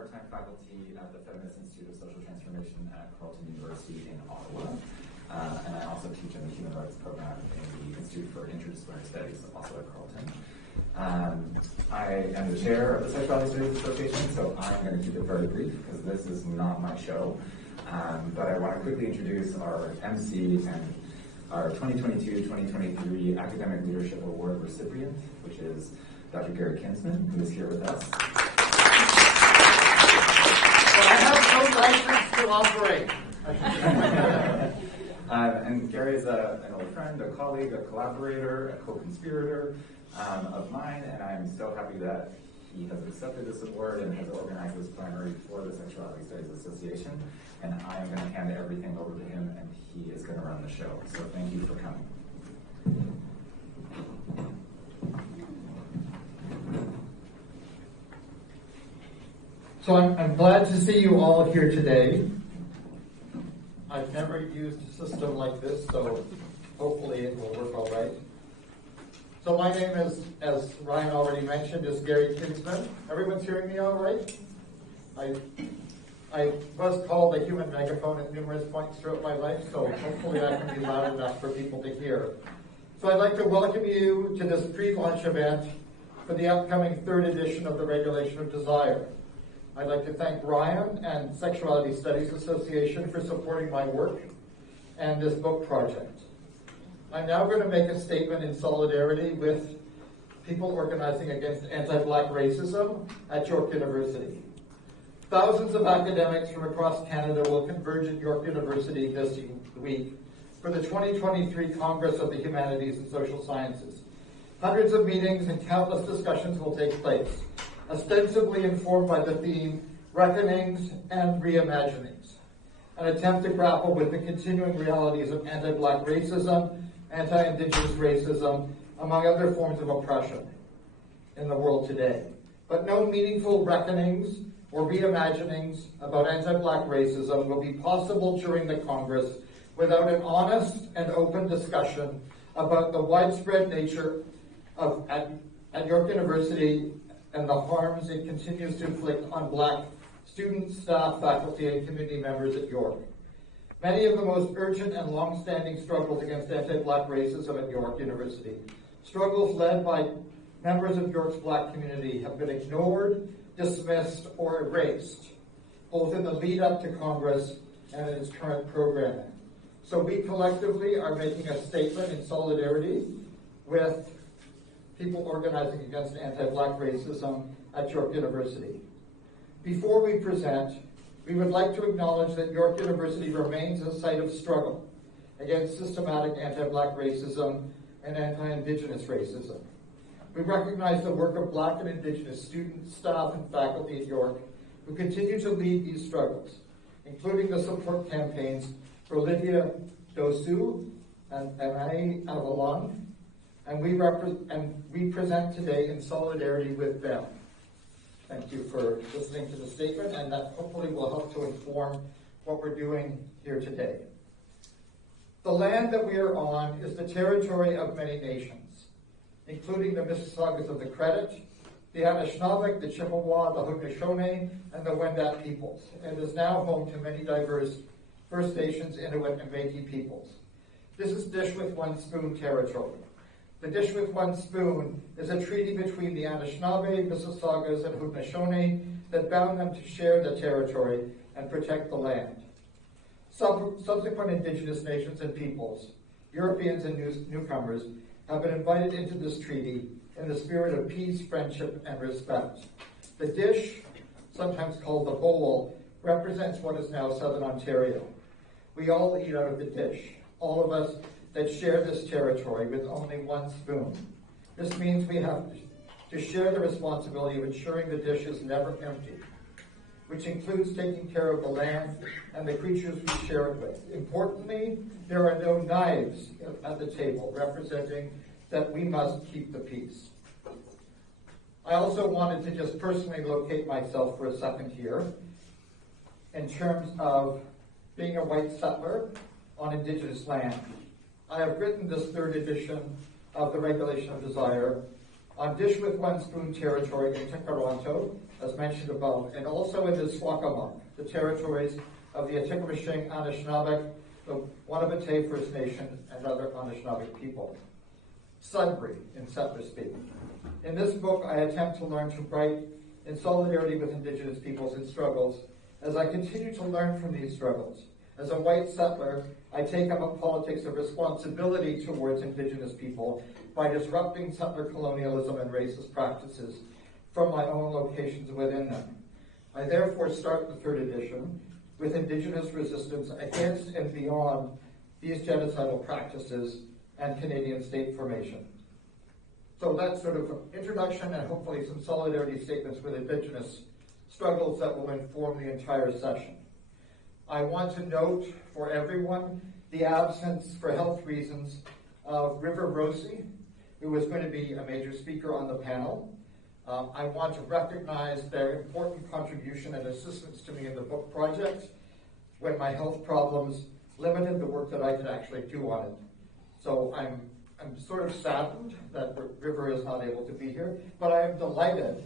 part-time faculty at the Feminist Institute of Social Transformation at Carleton University in Ottawa. And I also teach in the Human Rights Program in the Institute for Interdisciplinary Studies, also at Carleton. I am the chair of the Sexuality Studies Association, so I'm going to keep it very brief because this is not my show. But I want to quickly introduce our MC and our 2022-2023 Academic Leadership Award recipient, which is Dr. Gary Kinsman, who is here with us. But I have no license to operate. And Gary is an old friend, a colleague, a collaborator, a co-conspirator of mine, and I'm so happy that he has accepted this award and has organized this plenary for the Sexuality Studies Association. And I'm going to hand everything over to him, and he is going to run the show. So thank you for coming. So I'm glad to see you all here today. I've never used a system like this, so hopefully it will work all right. So my name is, as Ryan already mentioned, is Gary Kinsman. Everyone's hearing me all right? I was called a human megaphone at numerous points throughout my life, so hopefully I can be loud enough for people to hear. So I'd like to welcome you to this pre-launch event for the upcoming third edition of the Regulation of Desire. I'd like to thank Ryan and Sexuality Studies Association for supporting my work and this book project. I'm now going to make a statement in solidarity with people organizing against anti-Black racism at York University. Thousands of academics from across Canada will converge at York University this week for the 2023 Congress of the Humanities and Social Sciences. Hundreds of meetings and countless discussions will take place, ostensibly informed by the theme, Reckonings and Reimaginings, an attempt to grapple with the continuing realities of anti-Black racism, anti-Indigenous racism, among other forms of oppression in the world today. But no meaningful reckonings or reimaginings about anti-Black racism will be possible during the Congress without an honest and open discussion about the widespread nature of at York University and the harms it continues to inflict on Black students, staff, faculty, and community members at York. Many of the most urgent and long-standing struggles against anti-Black racism at York University, struggles led by members of York's Black community, have been ignored, dismissed, or erased, both in the lead-up to Congress and in its current programming. So we collectively are making a statement in solidarity with people organizing against anti-Black racism at York University. Before we present, we would like to acknowledge that York University remains a site of struggle against systematic anti-Black racism and anti-Indigenous racism. We recognize the work of Black and Indigenous students, staff, and faculty at York who continue to lead these struggles, including the support campaigns for Lydia Dosu and Emma Avalon, and we present today in solidarity with them. Thank you for listening to the statement, and that hopefully will help to inform what we're doing here today. The land that we are on is the territory of many nations, including the Mississaugas of the Credit, the Anishinaabe, the Chippewa, the Haudenosaunee, and the Wendat peoples, and is now home to many diverse First Nations, Inuit, and Métis peoples. This is Dish with One Spoon territory. The Dish with One Spoon is a treaty between the Anishinaabe, Mississaugas, and Haudenosaunee that bound them to share the territory and protect the land. Subsequent Indigenous nations and peoples, Europeans and newcomers, have been invited into this treaty in the spirit of peace, friendship, and respect. The dish, sometimes called the bowl, represents what is now Southern Ontario. We all eat out of the dish, all of us that share this territory with only one spoon. This means we have to share the responsibility of ensuring the dish is never empty, which includes taking care of the land and the creatures we share it with. Importantly, there are no knives at the table, representing that we must keep the peace. I also wanted to just personally locate myself for a second here in terms of being a white settler on Indigenous land. I have written this third edition of the Regulation of Desire on Dish with One Spoon territory in Toronto, as mentioned above, and also in the Swakamak, the territories of the Atikameksheng, Anishinaabe, the Wanapitei First Nation, and other Anishinaabe people. Sudbury, in settler speak. In this book, I attempt to learn to write in solidarity with Indigenous peoples and struggles as I continue to learn from these struggles. As a white settler, I take up a politics of responsibility towards Indigenous people by disrupting settler colonialism and racist practices from my own locations within them. I therefore start the third edition with Indigenous resistance against and beyond these genocidal practices and Canadian state formation. So that's sort of an introduction and hopefully some solidarity statements with Indigenous struggles that will inform the entire session. I want to note for everyone the absence, for health reasons, of River Rossi, who is going to be a major speaker on the panel. I want to recognize their important contribution and assistance to me in the book project when my health problems limited the work that I could actually do on it. So I'm sort of saddened that River is not able to be here, but I am delighted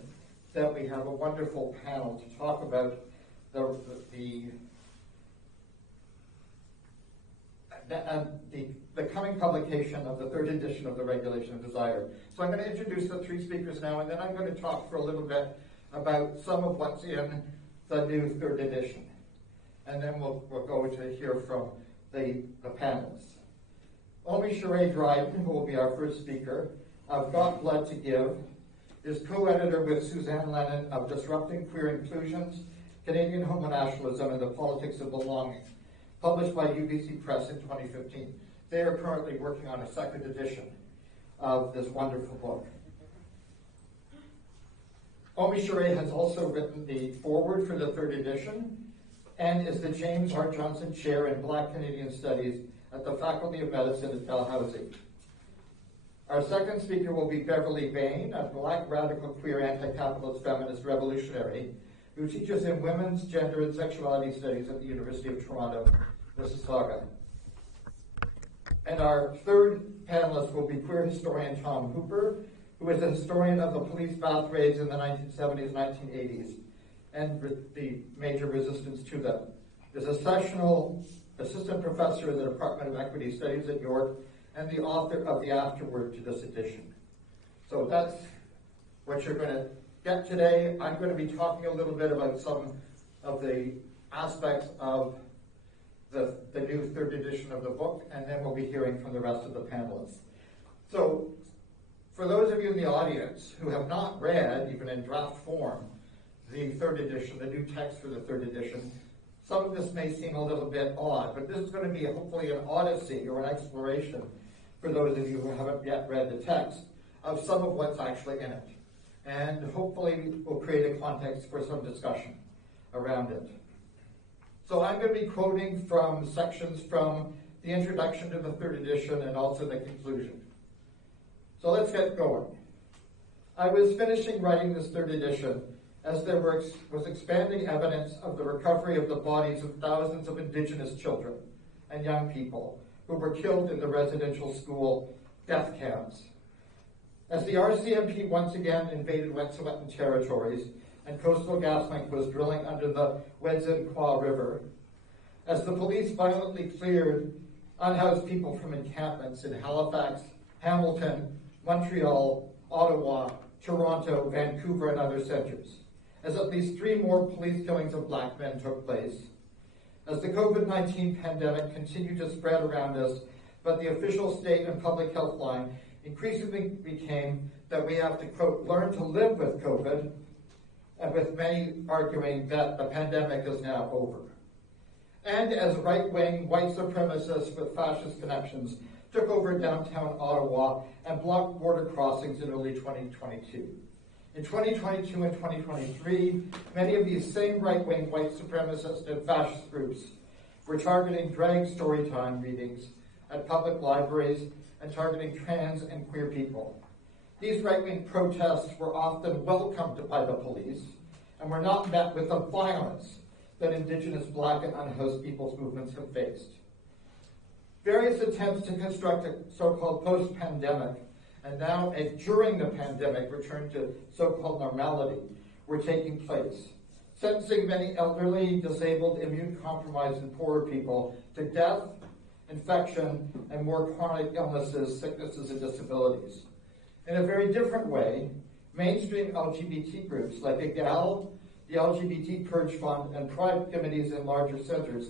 that we have a wonderful panel to talk about the coming publication of the third edition of the Regulation of Desire. So I'm going to introduce the three speakers now, and then I'm going to talk for a little bit about some of what's in the new third edition. And then we'll go to hear from the panelists. Omi Sheree Dryden, who will be our first speaker, of Got Blood to Give, is co-editor with Suzanne Lennon of Disrupting Queer Inclusions, Canadian Homonationalism and the Politics of Belonging, published by UBC Press in 2015. They are currently working on a second edition of this wonderful book. Omi Sheree has also written the foreword for the third edition and is the James R. Johnson Chair in Black Canadian Studies at the Faculty of Medicine at Dalhousie. Our second speaker will be Beverly Bain, a Black radical queer anti-capitalist feminist revolutionary who teaches in women's, gender, and sexuality studies at the University of Toronto, Mississauga. And our third panelist will be queer historian Tom Hooper, who is a historian of the police bath raids in the 1970s, 1980s, and the major resistance to them. Is a sessional assistant professor in the Department of Equity Studies at York, and the author of the afterword to this edition. So that's what you're going to get today. I'm going to be talking a little bit about some of the aspects of the new third edition of the book, and then we'll be hearing from the rest of the panelists. So for those of you in the audience who have not read, even in draft form, the third edition, the new text for the third edition, some of this may seem a little bit odd, but this is going to be hopefully an odyssey or an exploration for those of you who haven't yet read the text of some of what's actually in it. And hopefully we'll create a context for some discussion around it. So I'm going to be quoting from sections from the introduction to the third edition and also the conclusion. So let's get going. I was finishing writing this third edition as there was expanding evidence of the recovery of the bodies of thousands of Indigenous children and young people who were killed in the residential school death camps. As the RCMP once again invaded Wet'suwet'en territories and Coastal GasLink was drilling under the Wedzin-Kwa River, as the police violently cleared unhoused people from encampments in Halifax, Hamilton, Montreal, Ottawa, Toronto, Vancouver, and other centres, as at least 3 more police killings of Black men took place, as the COVID-19 pandemic continued to spread around us, but the official state and public health line increasingly became that we have to, quote, learn to live with COVID, and with many arguing that the pandemic is now over. And as right-wing white supremacists with fascist connections took over downtown Ottawa and blocked border crossings in early 2022. In 2022 and 2023, many of these same right-wing white supremacist and fascist groups were targeting drag storytime readings at public libraries and targeting trans and queer people. These right-wing protests were often welcomed by the police and were not met with the violence that Indigenous, Black, and unhoused peoples movements have faced. Various attempts to construct a so-called post-pandemic and now, during the pandemic, return to so-called normality were taking place, sentencing many elderly, disabled, immune-compromised, and poorer people to death, infection, and more chronic illnesses, sicknesses, and disabilities. In a very different way, mainstream LGBT groups like EGAL, the LGBT Purge Fund, and pride committees in larger centers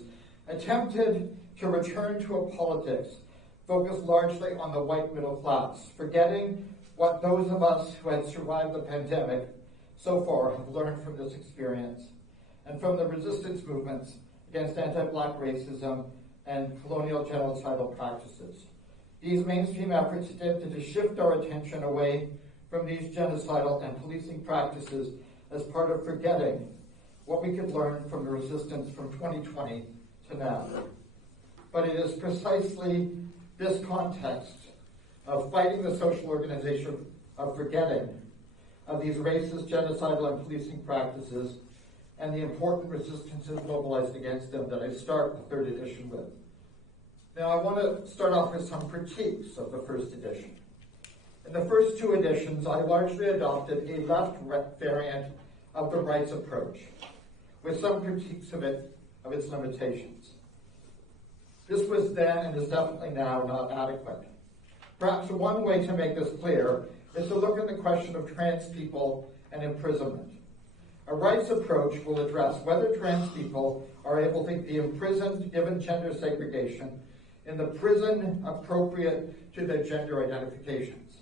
attempted to return to a politics focused largely on the white middle class, forgetting what those of us who had survived the pandemic so far have learned from this experience and from the resistance movements against anti-Black racism and colonial genocidal practices. These mainstream efforts attempted to shift our attention away from these genocidal and policing practices as part of forgetting what we could learn from the resistance from 2020 to now. But it is precisely this context of fighting the social organization of forgetting of these racist, genocidal, and policing practices and the important resistances mobilized against them that I start the third edition with. Now, I want to start off with some critiques of the first edition. In the first two editions, I largely adopted a left variant of the rights approach, with some critiques of its limitations. This was then and is definitely now not adequate. Perhaps one way to make this clear is to look at the question of trans people and imprisonment. A rights approach will address whether trans people are able to be imprisoned given gender segregation in the prison appropriate to their gender identifications.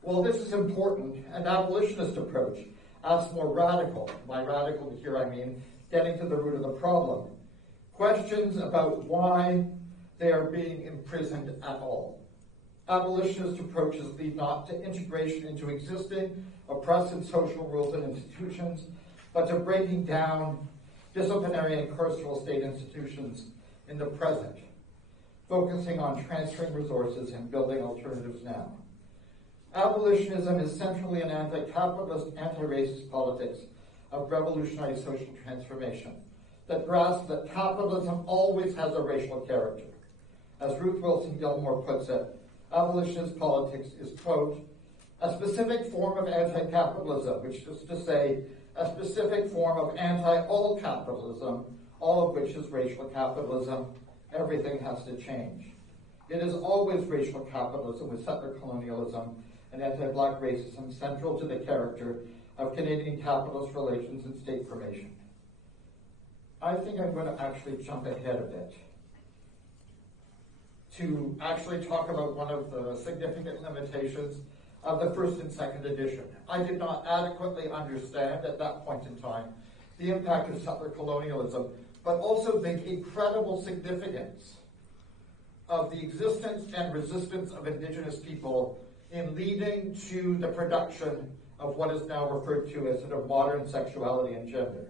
While this is important, an abolitionist approach asks more radical, by radical here I mean getting to the root of the problem, questions about why they are being imprisoned at all. Abolitionist approaches lead not to integration into existing oppressive social rules and institutions, but to breaking down disciplinary and carceral state institutions in the present, focusing on transferring resources and building alternatives now. Abolitionism is centrally an anti-capitalist, anti-racist politics of revolutionary social transformation that grasps that capitalism always has a racial character. As Ruth Wilson Gilmore puts it, abolitionist politics is, quote, a specific form of anti-capitalism, which is to say, a specific form of anti-all capitalism, all of which is racial capitalism. Everything has to change. It is always racial capitalism with settler colonialism and anti-Black racism central to the character of Canadian capitalist relations and state formation. I think I'm going to actually jump ahead a bit to actually talk about one of the significant limitations of the first and second edition. I did not adequately understand at that point in time the impact of settler colonialism, but also the incredible significance of the existence and resistance of Indigenous people in leading to the production of what is now referred to as sort of modern sexuality and gender.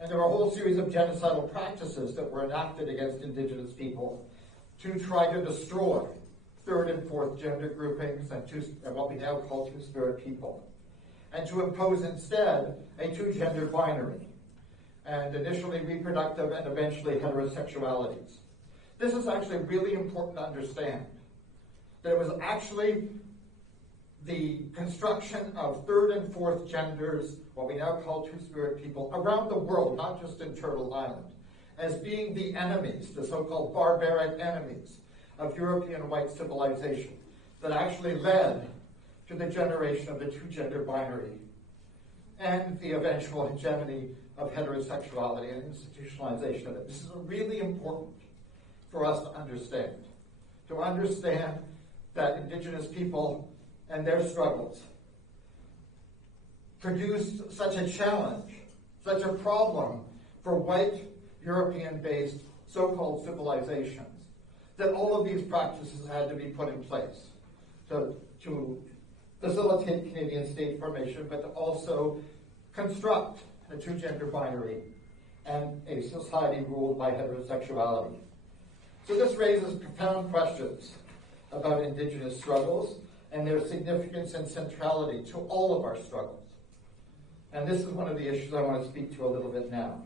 And there were a whole series of genocidal practices that were enacted against Indigenous people to try to destroy third and fourth gender groupings and what we now call two-spirit people, and to impose instead a two-gender binary, and initially reproductive and eventually heterosexualities. This is actually really important to understand. That it was actually the construction of third and fourth genders, what we now call two-spirit people, around the world, not just in Turtle Island, as being the enemies, the so-called barbaric enemies of European white civilization that actually led to the generation of the two-gender binary and the eventual hegemony of heterosexuality and institutionalization of it. This is really important for us to understand that Indigenous people and their struggles produced such a challenge, such a problem for white European-based so-called civilizations, that all of these practices had to be put in place to facilitate Canadian state formation, but to also construct a two-gender binary and a society ruled by heterosexuality. So this raises profound questions about Indigenous struggles and their significance and centrality to all of our struggles. And this is one of the issues I want to speak to a little bit now.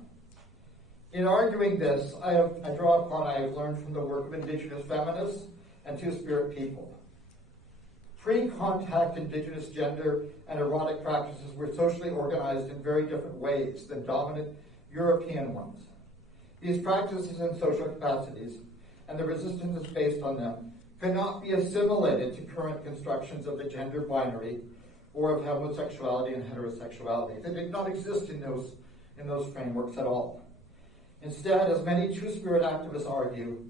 In arguing this, I have learned from the work of Indigenous feminists and two-spirit people. Pre-contact Indigenous gender and erotic practices were socially organized in very different ways than dominant European ones. These practices and social capacities, and the resistance based on them, cannot be assimilated to current constructions of the gender binary or of homosexuality and heterosexuality. They did not exist in those frameworks at all. Instead, as many Two-Spirit activists argue,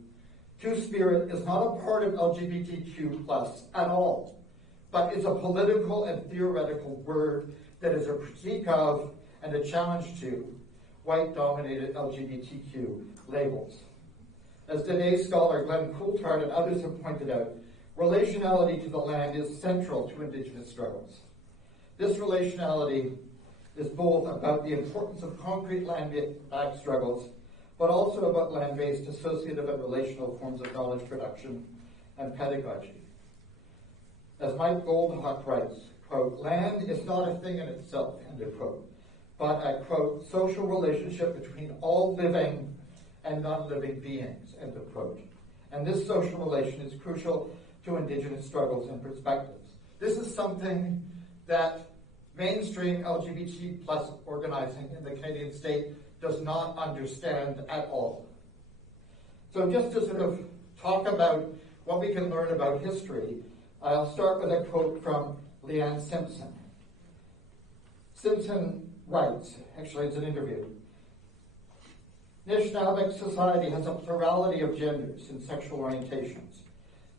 Two-Spirit is not a part of LGBTQ+ at all, but is a political and theoretical word that is a critique of and a challenge to white-dominated LGBTQ labels. As Dene scholar Glenn Coulthard and others have pointed out, relationality to the land is central to Indigenous struggles. This relationality is both about the importance of concrete land-backed struggles, but also about land-based associative and relational forms of knowledge production and pedagogy. As Mike Goldhawk writes, quote, land is not a thing in itself, end of quote, but a, quote, social relationship between all living and non-living beings, end of quote. And this social relation is crucial to Indigenous struggles and perspectives. This is something that mainstream LGBT+ organizing in the Canadian state does not understand at all. So just to sort of talk about what we can learn about history, I'll start with a quote from Leanne Simpson. Simpson writes, actually it's an interview, Nishnawbek society has a plurality of genders and sexual orientations.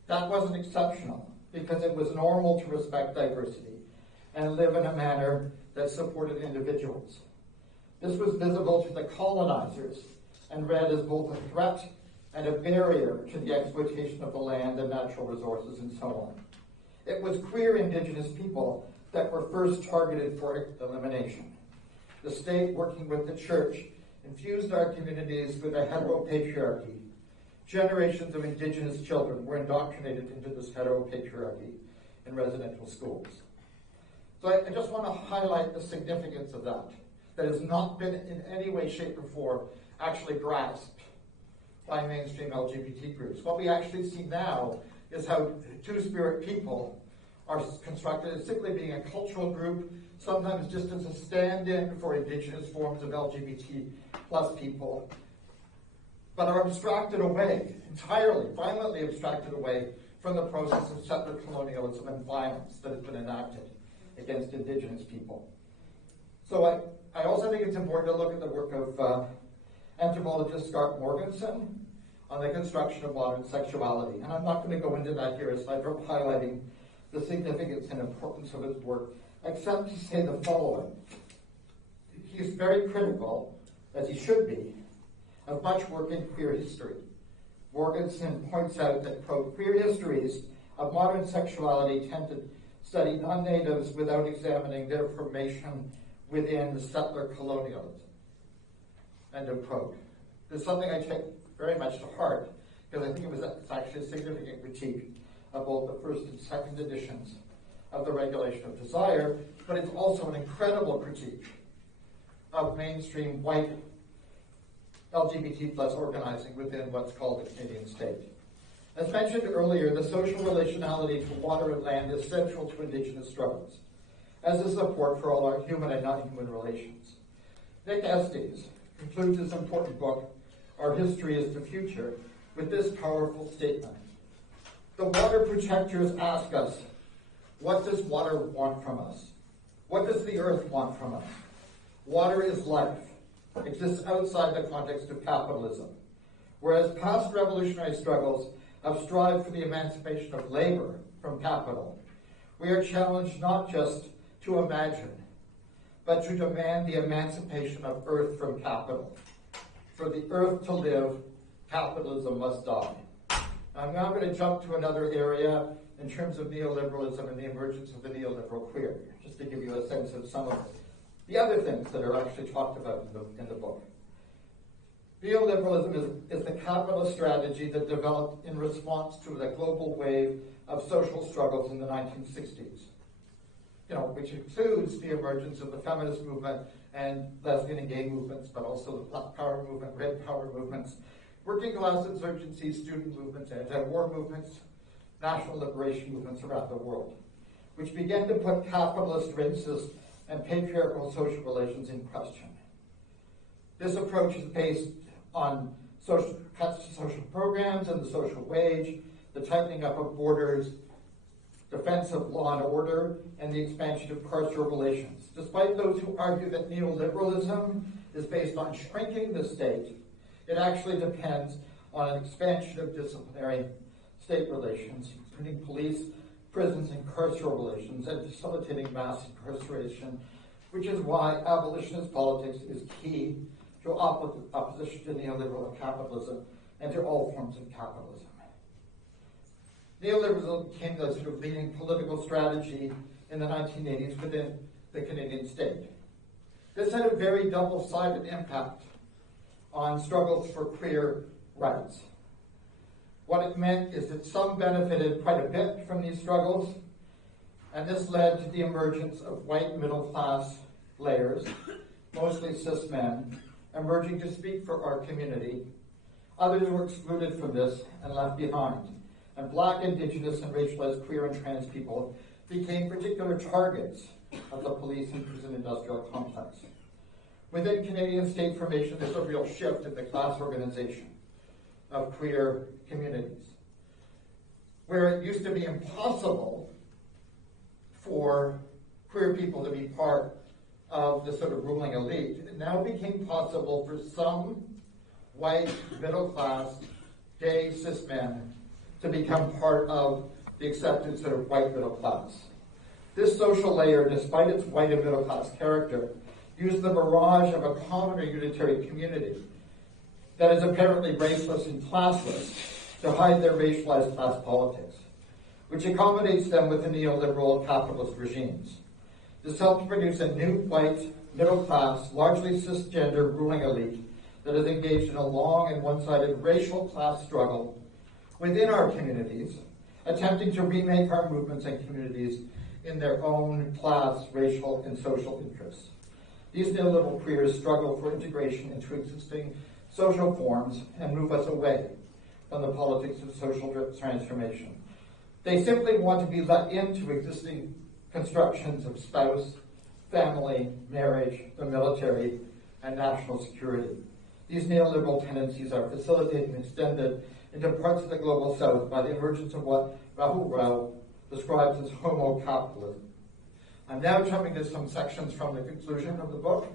That wasn't exceptional because it was normal to respect diversity and live in a manner that supported individuals. This was visible to the colonizers and read as both a threat and a barrier to the exploitation of the land and natural resources and so on. It was queer Indigenous people that were first targeted for elimination. The state, working with the church, infused our communities with a heteropatriarchy. Generations of Indigenous children were indoctrinated into this heteropatriarchy in residential schools. So I just want to highlight the significance of that has not been in any way, shape, or form actually grasped by mainstream LGBT groups. What we actually see now is how Two-Spirit people are constructed as simply being a cultural group, sometimes just as a stand-in for Indigenous forms of LGBT+ people, but are abstracted away, entirely, violently abstracted away from the process of settler colonialism and violence that has been enacted against Indigenous people. So I also think it's important to look at the work of anthropologist Scott Morganson on the construction of modern sexuality. And I'm not going to go into that here aside from highlighting the significance and importance of his work, except to say the following. He's very critical, as he should be, of much work in queer history. Morganson points out that, quote, queer histories of modern sexuality tend to study non-natives without examining their formation within the settler colonialism, end of quote. There's something I take very much to heart, because I think it's actually a significant critique of both the first and second editions of the Regulation of Desire, but it's also an incredible critique of mainstream white LGBT+ organizing within what's called the Canadian state. As mentioned earlier, the social relationality to water and land is central to Indigenous struggles, as is support for all our human and non-human relations. Nick Estes concludes his important book, Our History is the Future, with this powerful statement. The water protectors ask us, what does water want from us? What does the earth want from us? Water is life. It exists outside the context of capitalism. Whereas past revolutionary struggles have strived for the emancipation of labor from capital, we are challenged not just to imagine, but to demand the emancipation of earth from capital. For the earth to live, capitalism must die. I'm now going to jump to another area in terms of neoliberalism and the emergence of the neoliberal queer, just to give you a sense of some of the other things that are actually talked about in the book. Neoliberalism is the capitalist strategy that developed in response to the global wave of social struggles in the 1960s, which includes the emergence of the feminist movement and lesbian and gay movements, but also the Black Power movement, Red Power movements, working class insurgencies, student movements, anti-war movements, national liberation movements around the world. which began to put capitalist, racist, and patriarchal social relations in question. This approach is based on cuts to social programs and the social wage, the tightening up of borders, defense of law and order, and the expansion of carceral relations. Despite those who argue that neoliberalism is based on shrinking the state, it actually depends on an expansion of disciplinary state relations, including police, prisons, and carceral relations, and facilitating mass incarceration, which is why abolitionist politics is key to opposition to neoliberal capitalism and to all forms of capitalism. Neoliberalism became the sort of leading political strategy in the 1980s within the Canadian state. This had a very double-sided impact on struggles for queer rights. What it meant is that some benefited quite a bit from these struggles, and this led to the emergence of white middle-class layers, mostly cis men, emerging to speak for our community. Others were excluded from this and left behind. And Black, Indigenous, and racialized queer and trans people became particular targets of the police and prison industrial complex. Within Canadian state formation, there's a real shift in the class organization of queer communities. Where it used to be impossible for queer people to be part of the sort of ruling elite, it now became possible for some white, middle-class, gay, cis men to become part of the accepted sort of white middle class. This social layer, despite its white and middle class character, used the mirage of a common or unitary community that is apparently raceless and classless to hide their racialized class politics, which accommodates them with the neoliberal capitalist regimes. This helped produce a new white, middle class, largely cisgender ruling elite that is engaged in a long and one-sided racial class struggle within our communities, attempting to remake our movements and communities in their own class, racial, and social interests. These neoliberal queers struggle for integration into existing social forms and move us away from the politics of social transformation. They simply want to be let into existing constructions of spouse, family, marriage, the military, and national security. These neoliberal tendencies are facilitated and extended into parts of the global south by the emergence of what Rahul Rao describes as homo capitalism. I'm now jumping to some sections from the conclusion of the book.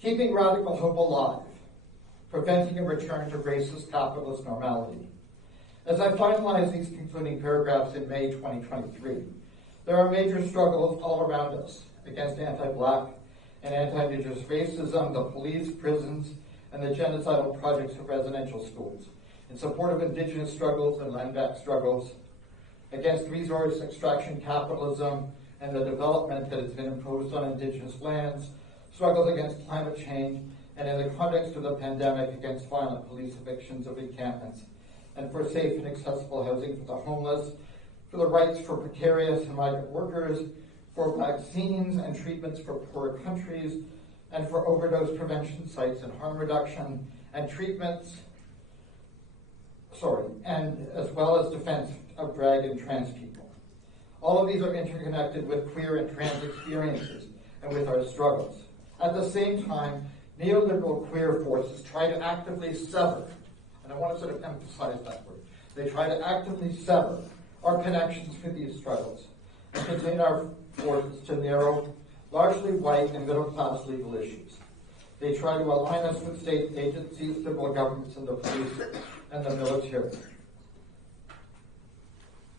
Keeping radical hope alive, preventing a return to racist capitalist normality. As I finalize these concluding paragraphs in May 2023, there are major struggles all around us against anti-Black and anti-Indigenous racism, the police, prisons, and the genocidal projects of residential schools, in support of Indigenous struggles and land-back struggles, against resource extraction capitalism and the development that has been imposed on Indigenous lands, struggles against climate change, and in the context of the pandemic, against violent police evictions of encampments, and for safe and accessible housing for the homeless, for the rights for precarious and migrant workers, for vaccines and treatments for poorer countries, and for overdose prevention sites and harm reduction, and treatments, and as well as defense of drag and trans people. All of these are interconnected with queer and trans experiences and with our struggles. At the same time, neoliberal queer forces try to actively sever, and I want to sort of emphasize that word, they try to actively sever our connections with these struggles and contain our forces to narrow, largely white and middle-class legal issues. They try to align us with state agencies, civil governments, and the police and the military,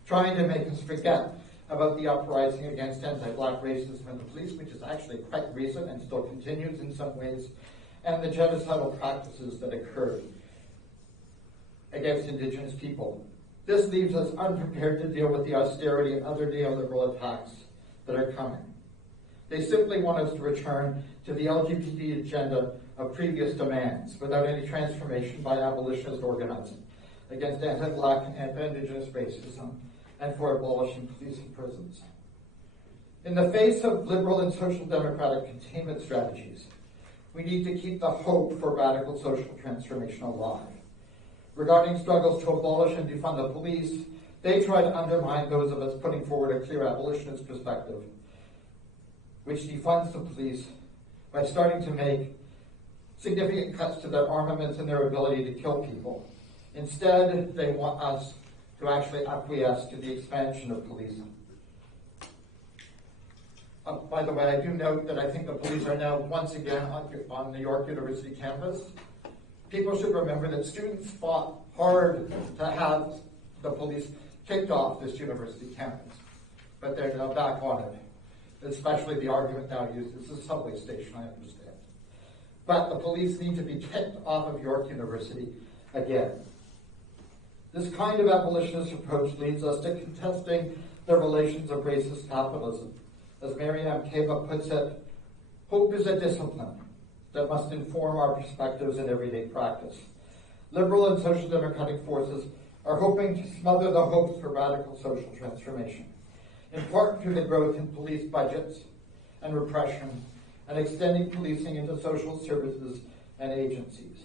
trying to make us forget about the uprising against anti-Black racism in the police, which is actually quite recent and still continues in some ways, and the genocidal practices that occurred against Indigenous people. This leaves us unprepared to deal with the austerity and other neoliberal attacks that are coming. They simply want us to return to the LGBT agenda of previous demands without any transformation by abolitionist organizing against anti-Black and anti-Indigenous racism and for abolishing police and prisons. In the face of liberal and social democratic containment strategies, we need to keep the hope for radical social transformation alive. Regarding struggles to abolish and defund the police, They try to undermine those of us putting forward a clear abolitionist perspective, which defunds the police by starting to make significant cuts to their armaments and their ability to kill people. Instead, they want us to actually acquiesce to the expansion of policing. By the way, I do note that I think the police are now once again on New York University campus. People should remember that students fought hard to have the police kicked off this university campus, but they're now back on it. Especially the argument now used is a subway station, I understand. But the police need to be kicked off of York University again. This kind of abolitionist approach leads us to contesting the relations of racist capitalism. As Mariam Kaba puts it, hope is a discipline that must inform our perspectives in everyday practice. Liberal and social democratic forces are hoping to smother the hopes for radical social transformation, in part through the growth in police budgets and repression, and extending policing into social services and agencies.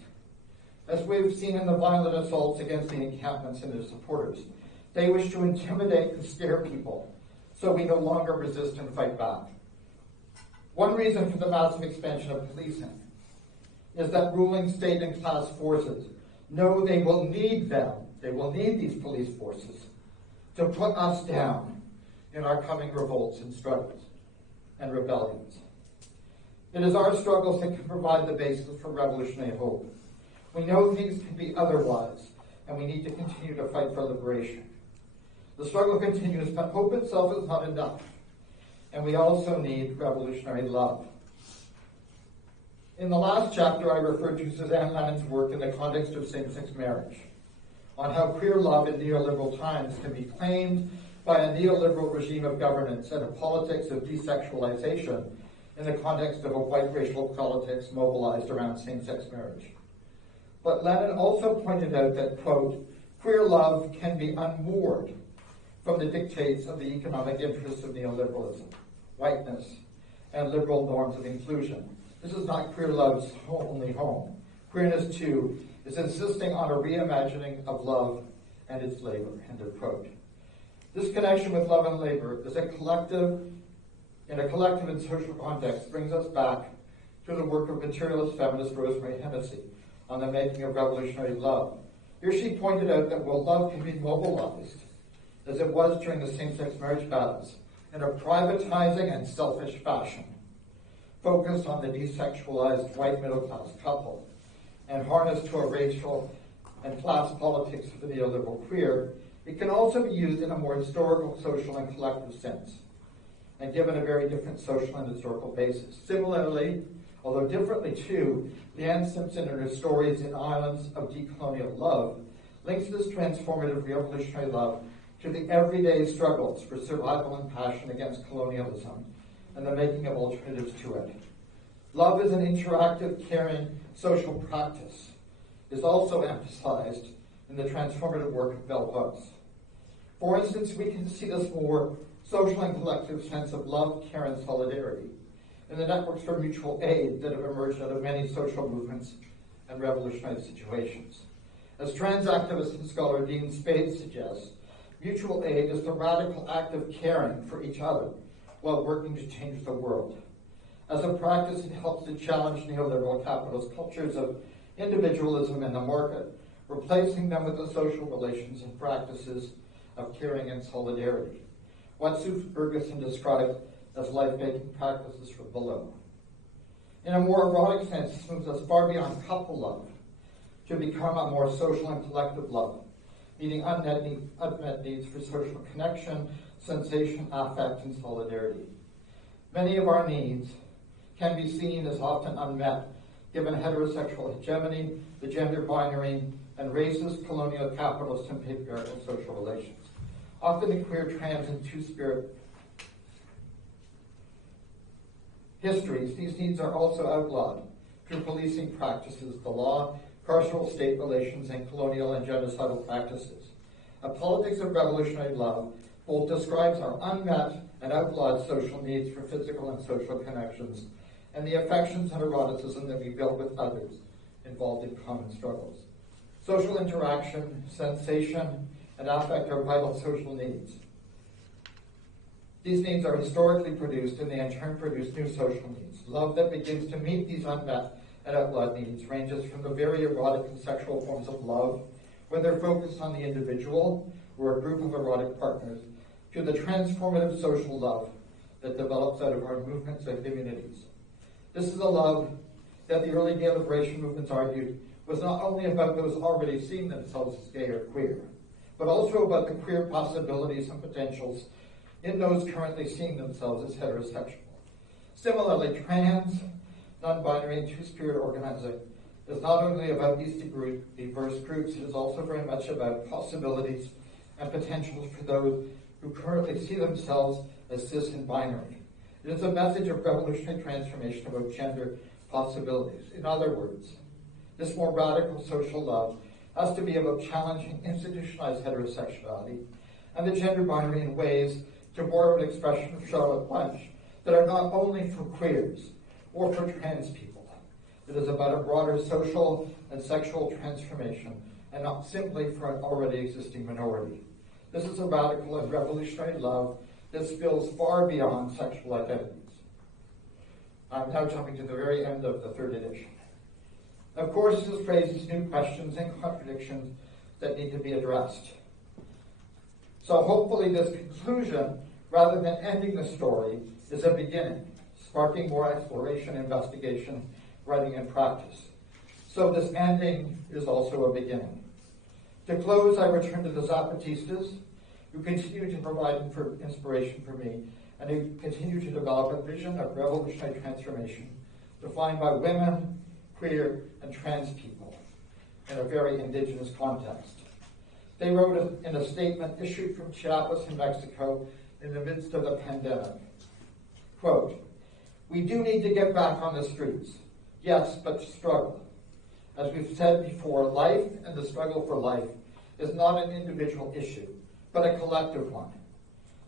As we've seen in the violent assaults against the encampments and their supporters, they wish to intimidate and scare people so we no longer resist and fight back. One reason for the massive expansion of policing is that ruling state and class forces know they will need them, they will need these police forces to put us down in our coming revolts and struggles and rebellions. It is our struggles that can provide the basis for revolutionary hope. We know things can be otherwise, and we need to continue to fight for liberation. The struggle continues, but hope itself is not enough, and we also need revolutionary love. In the last chapter, I referred to Suzanne Lennon's work in the context of same-sex marriage, on how queer love in neoliberal times can be claimed by a neoliberal regime of governance and a politics of desexualization in the context of a white racial politics mobilized around same-sex marriage. But Lennon also pointed out that, quote, queer love can be unmoored from the dictates of the economic interests of neoliberalism, whiteness, and liberal norms of inclusion. This is not queer love's only home. Queerness, too, is insisting on a reimagining of love and its labor, end of quote. This connection with love and labor is a collective, in a collective and social context, brings us back to the work of materialist feminist Rosemary Hennessy on the making of revolutionary love. Here she pointed out that while love can be mobilized, as it was during the same-sex marriage battles, in a privatizing and selfish fashion, focused on the desexualized white middle-class couple, and harnessed to a racial and class politics of the neoliberal queer, it can also be used in a more historical, social, and collective sense, and given a very different social and historical basis. Similarly, although differently too, Leanne Simpson in her Stories in Islands of Decolonial Love links this transformative revolutionary love to the everyday struggles for survival and passion against colonialism and the making of alternatives to it. Love as an interactive, caring, social practice is also emphasized in the transformative work of bell hooks. For instance, we can see this more social and collective sense of love, care, and solidarity in the networks for mutual aid that have emerged out of many social movements and revolutionary situations. As trans activist and scholar Dean Spade suggests, mutual aid is the radical act of caring for each other while working to change the world. As a practice, it helps to challenge neoliberal capitalist cultures of individualism in the market, replacing them with the social relations and practices of caring and solidarity. What Sue Ferguson described as life-making practices from below. In a more erotic sense, this moves us far beyond couple love to become a more social and collective love, meeting unmet needs for social connection, sensation, affect, and solidarity. Many of our needs can be seen as often unmet, given heterosexual hegemony, the gender binary, and racist, colonial, capitalist, and patriarchal social relations. Often in queer, trans, and two-spirit histories, these needs are also outlawed through policing practices, the law, carceral state relations, and colonial and genocidal practices. A politics of revolutionary love both describes our unmet and outlawed social needs for physical and social connections, and the affections and eroticism that we build with others involved in common struggles. Social interaction, sensation, and affect are vital social needs. These needs are historically produced, and they in turn produce new social needs. Love that begins to meet these unmet and outlawed needs ranges from the very erotic and sexual forms of love, when they're focused on the individual or a group of erotic partners, to the transformative social love that develops out of our movements and communities. This is a love that the early gay liberation movements argued was not only about those already seeing themselves as gay or queer, but also about the queer possibilities and potentials in those currently seeing themselves as heterosexual. Similarly, trans, non-binary, and two-spirit organizing is not only about these diverse groups, it is also very much about possibilities and potentials for those who currently see themselves as cis and binary. It is a message of revolutionary transformation about gender possibilities. In other words, this more radical social love has to be about challenging institutionalized heterosexuality and the gender binary in ways to more of an expression of Charlotte Bunch that are not only for queers or for trans people. It is about a broader social and sexual transformation and not simply for an already existing minority. This is a radical and revolutionary love that spills far beyond sexual identities. I'm now jumping to the very end of the third edition. Of course, this raises new questions and contradictions that need to be addressed. So hopefully this conclusion, rather than ending the story, is a beginning, sparking more exploration, investigation, writing, and practice. So this ending is also a beginning. To close, I return to the Zapatistas, who continue to provide inspiration for me, and who continue to develop a vision of revolutionary transformation defined by women, queer, and trans people in a very Indigenous context. They wrote in a statement issued from Chiapas in Mexico in the midst of the pandemic, quote, "We do need to get back on the streets. Yes, but to struggle. As we've said before, life and the struggle for life is not an individual issue, but a collective one.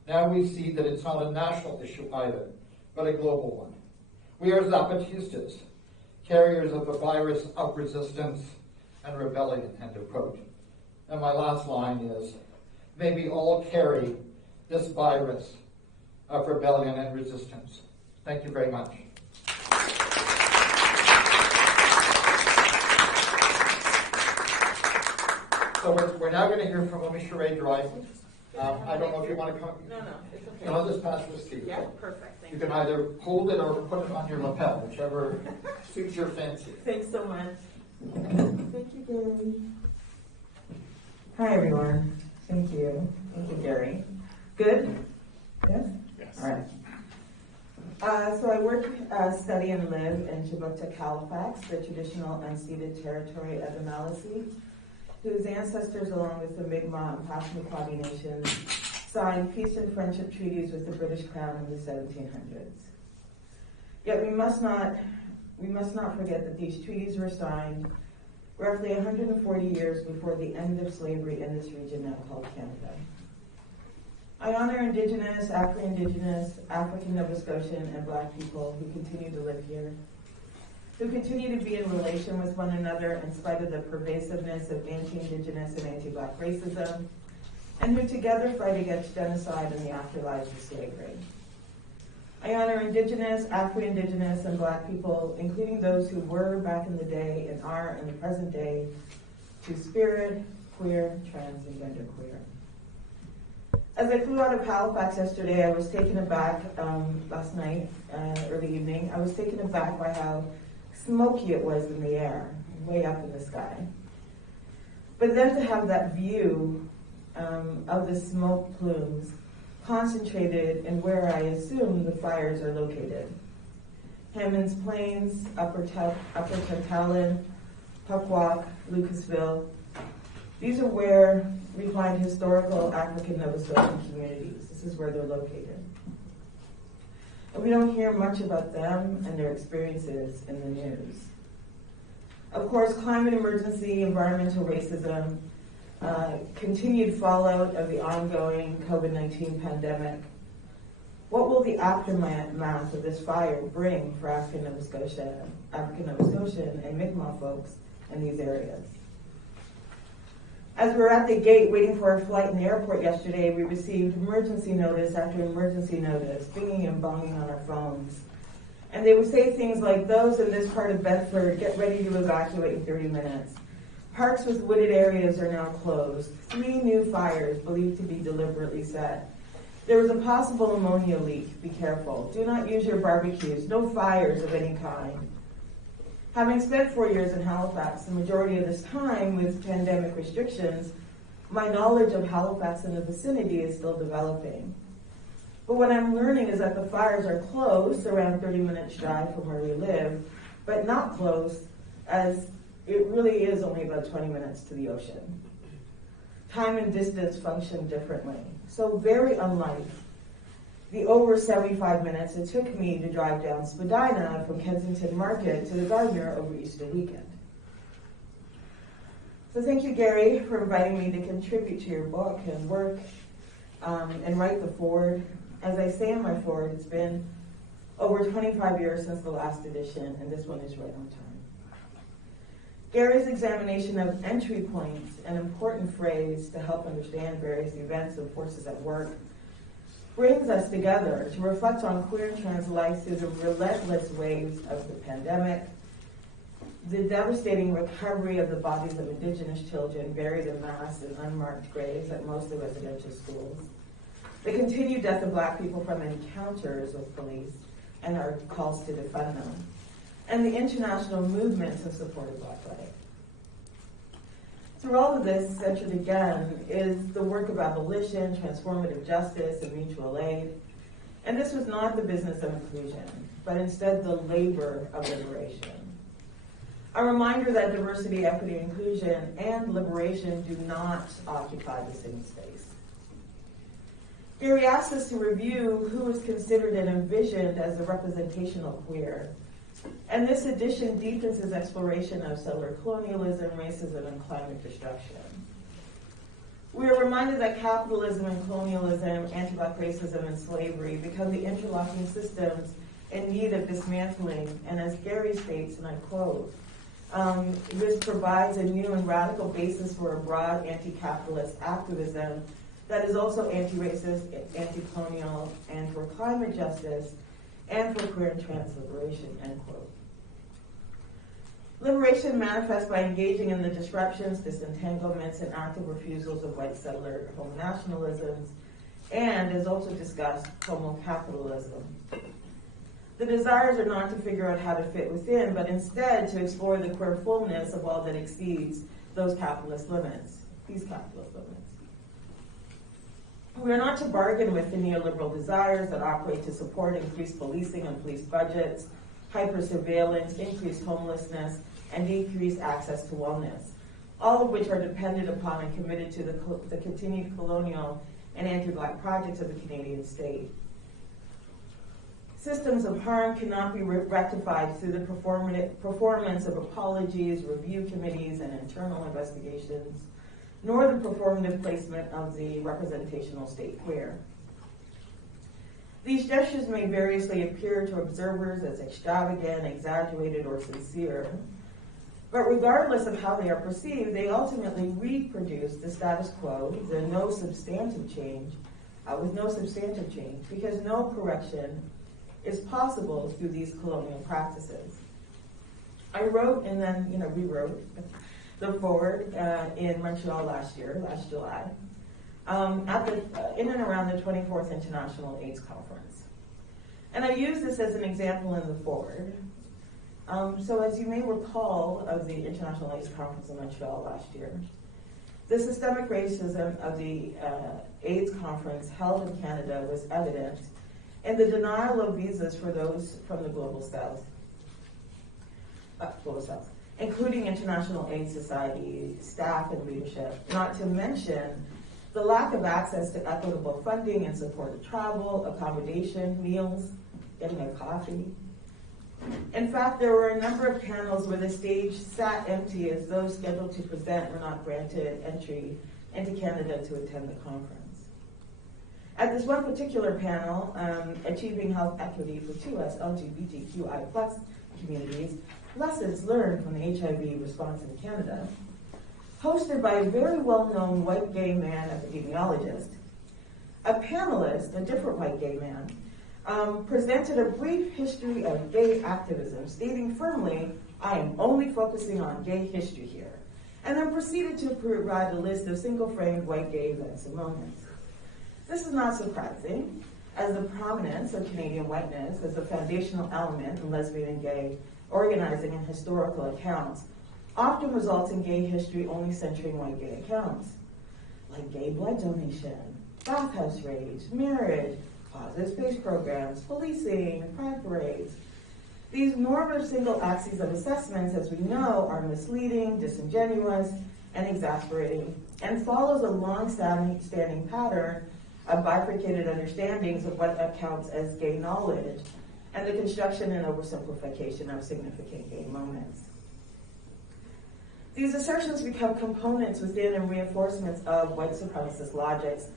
Now we see that it's not a national issue either, but a global one. We are Zapatistas, carriers of the virus of resistance and rebellion," end of quote. And my last line is, may we all carry this virus of rebellion and resistance. Thank you very much. So we're now going to hear from Sheree Dryden. I don't know if you want to come. No, it's okay. I'll just pass this to you. Yeah, perfect. Thank you can either hold it or put it on your lapel, whichever suits your fancy. Thanks so much. Thank you, Gary. Hi, everyone. Thank you. Thank you, Gary. Good? Yes? Yes. All right. So I work, study, and live in Chibuktuk, Halifax, the traditional unceded territory of the Maliseet, whose ancestors, along with the Mi'kmaq and Passamaquoddy nations, signed peace and friendship treaties with the British Crown in the 1700s. Yet we must not forget that these treaties were signed roughly 140 years before the end of slavery in this region now called Canada. I honor Indigenous, Afro-Indigenous, African Nova Scotian, and Black people who continue to live here, who continue to be in relation with one another in spite of the pervasiveness of anti-Indigenous and anti-Black racism, and who together fight against genocide and the afterlives of slavery. I honor Indigenous, Afro-Indigenous, and Black people, including those who were back in the day and are in the present day, two-spirit, queer, trans, and genderqueer. As I flew out of Halifax yesterday, I was taken aback, last night, early evening, I was taken aback by how smoky it was in the air, way up in the sky. But then to have that view of the smoke plumes concentrated in where I assume the fires are located. Hammond's Plains, Upper Tactalon, Pukwak, Lucasville. These are where we find historical African Nova Scotian communities. This is where they're located. And we don't hear much about them and their experiences in the news. Of course, climate emergency, environmental racism, continued fallout of the ongoing COVID-19 pandemic. What will the aftermath of this fire bring for African Nova Scotian and Mi'kmaq folks in these areas? As we were at the gate waiting for our flight in the airport yesterday, we received emergency notice after emergency notice, binging and bonging on our phones. And they would say things like, those in this part of Bedford, get ready to evacuate in 30 minutes. Parks with wooded areas are now closed. 3 new fires believed to be deliberately set. There was a possible ammonia leak. Be careful. Do not use your barbecues. No fires of any kind. Having spent 4 years in Halifax, the majority of this time with pandemic restrictions, my knowledge of Halifax and the vicinity is still developing. But what I'm learning is that the fires are close, around 30 minutes drive from where we live, but not close, as it really is only about 20 minutes to the ocean. Time and distance function differently. So very unlike the over 75 minutes it took me to drive down Spadina from Kensington Market to the Gardner over Easter weekend. So thank you, Gary, for inviting me to contribute to your book and work and write the foreword. As I say in my foreword, it's been over 25 years since the last edition, and this one is right on time. Gary's examination of entry points, an important phrase to help understand various events and forces at work, brings us together to reflect on queer and trans life through the relentless waves of the pandemic, the devastating recovery of the bodies of Indigenous children buried in mass in unmarked graves at mostly residential schools, the continued death of Black people from encounters with police and our calls to defund them, and the international movements in support of Black life. Through all of this, centered again, is the work of abolition, transformative justice, and mutual aid. And this was not the business of inclusion, but instead the labor of liberation. A reminder that diversity, equity, inclusion, and liberation do not occupy the same space. Gary asked us to review who is considered and envisioned as a representational queer. And this edition deepens his exploration of settler colonialism, racism, and climate destruction. We are reminded that capitalism and colonialism, anti-Black racism, and slavery become the interlocking systems in need of dismantling. And as Gary states, and I quote, this provides a new and radical basis for a broad anti-capitalist activism that is also anti-racist, anti-colonial, and for climate justice, and for queer and trans liberation, end quote. Liberation manifests by engaging in the disruptions, disentanglements, and active refusals of white settler homo nationalisms, and, as also discussed, homo capitalism. The desires are not to figure out how to fit within, but instead to explore the queer fullness of all that exceeds those capitalist limits, these capitalist limits. We are not to bargain with the neoliberal desires that operate to support increased policing and police budgets, hyper-surveillance, increased homelessness, and decreased access to wellness, all of which are dependent upon and committed to the continued colonial and anti-Black projects of the Canadian state. Systems of harm cannot be rectified through the performance of apologies, review committees, and internal investigations, nor the performative placement of the representational state queer. These gestures may variously appear to observers as extravagant, exaggerated, or sincere, but regardless of how they are perceived, they ultimately reproduce the status quo, the no substantive change, with no substantive change, because no correction is possible through these colonial practices. I wrote and then, rewrote the foreword in Montreal last July, in and around the 24th International AIDS Conference. And I use this as an example in the foreword. So as you may recall of the International AIDS Conference in Montreal last year, the systemic racism of the AIDS conference held in Canada was evident in the denial of visas for those from the Global South, including International AIDS Society staff and leadership, not to mention the lack of access to equitable funding and supported travel, accommodation, meals, getting a coffee. In fact, there were a number of panels where the stage sat empty as those scheduled to present were not granted entry into Canada to attend the conference. At this one particular panel, Achieving Health Equity for 2S LGBTQI+ communities, Lessons Learned from the HIV Response in Canada, hosted by a very well-known white gay man epidemiologist. A panelist, a different white gay man, presented a brief history of gay activism, stating firmly, "I am only focusing on gay history here," and then proceeded to provide a list of single-framed white gay events and moments. This is not surprising, as the prominence of Canadian whiteness as a foundational element in lesbian and gay organizing and historical accounts often results in gay history only centering white gay accounts, like gay blood donation, bathhouse rage, marriage, positive space programs, policing, pride parades. These normative single axes of assessments, as we know, are misleading, disingenuous, and exasperating, and follows a long-standing pattern of bifurcated understandings of what counts as gay knowledge, and the construction and oversimplification of significant gay moments. These assertions become components within and reinforcements of white supremacist logics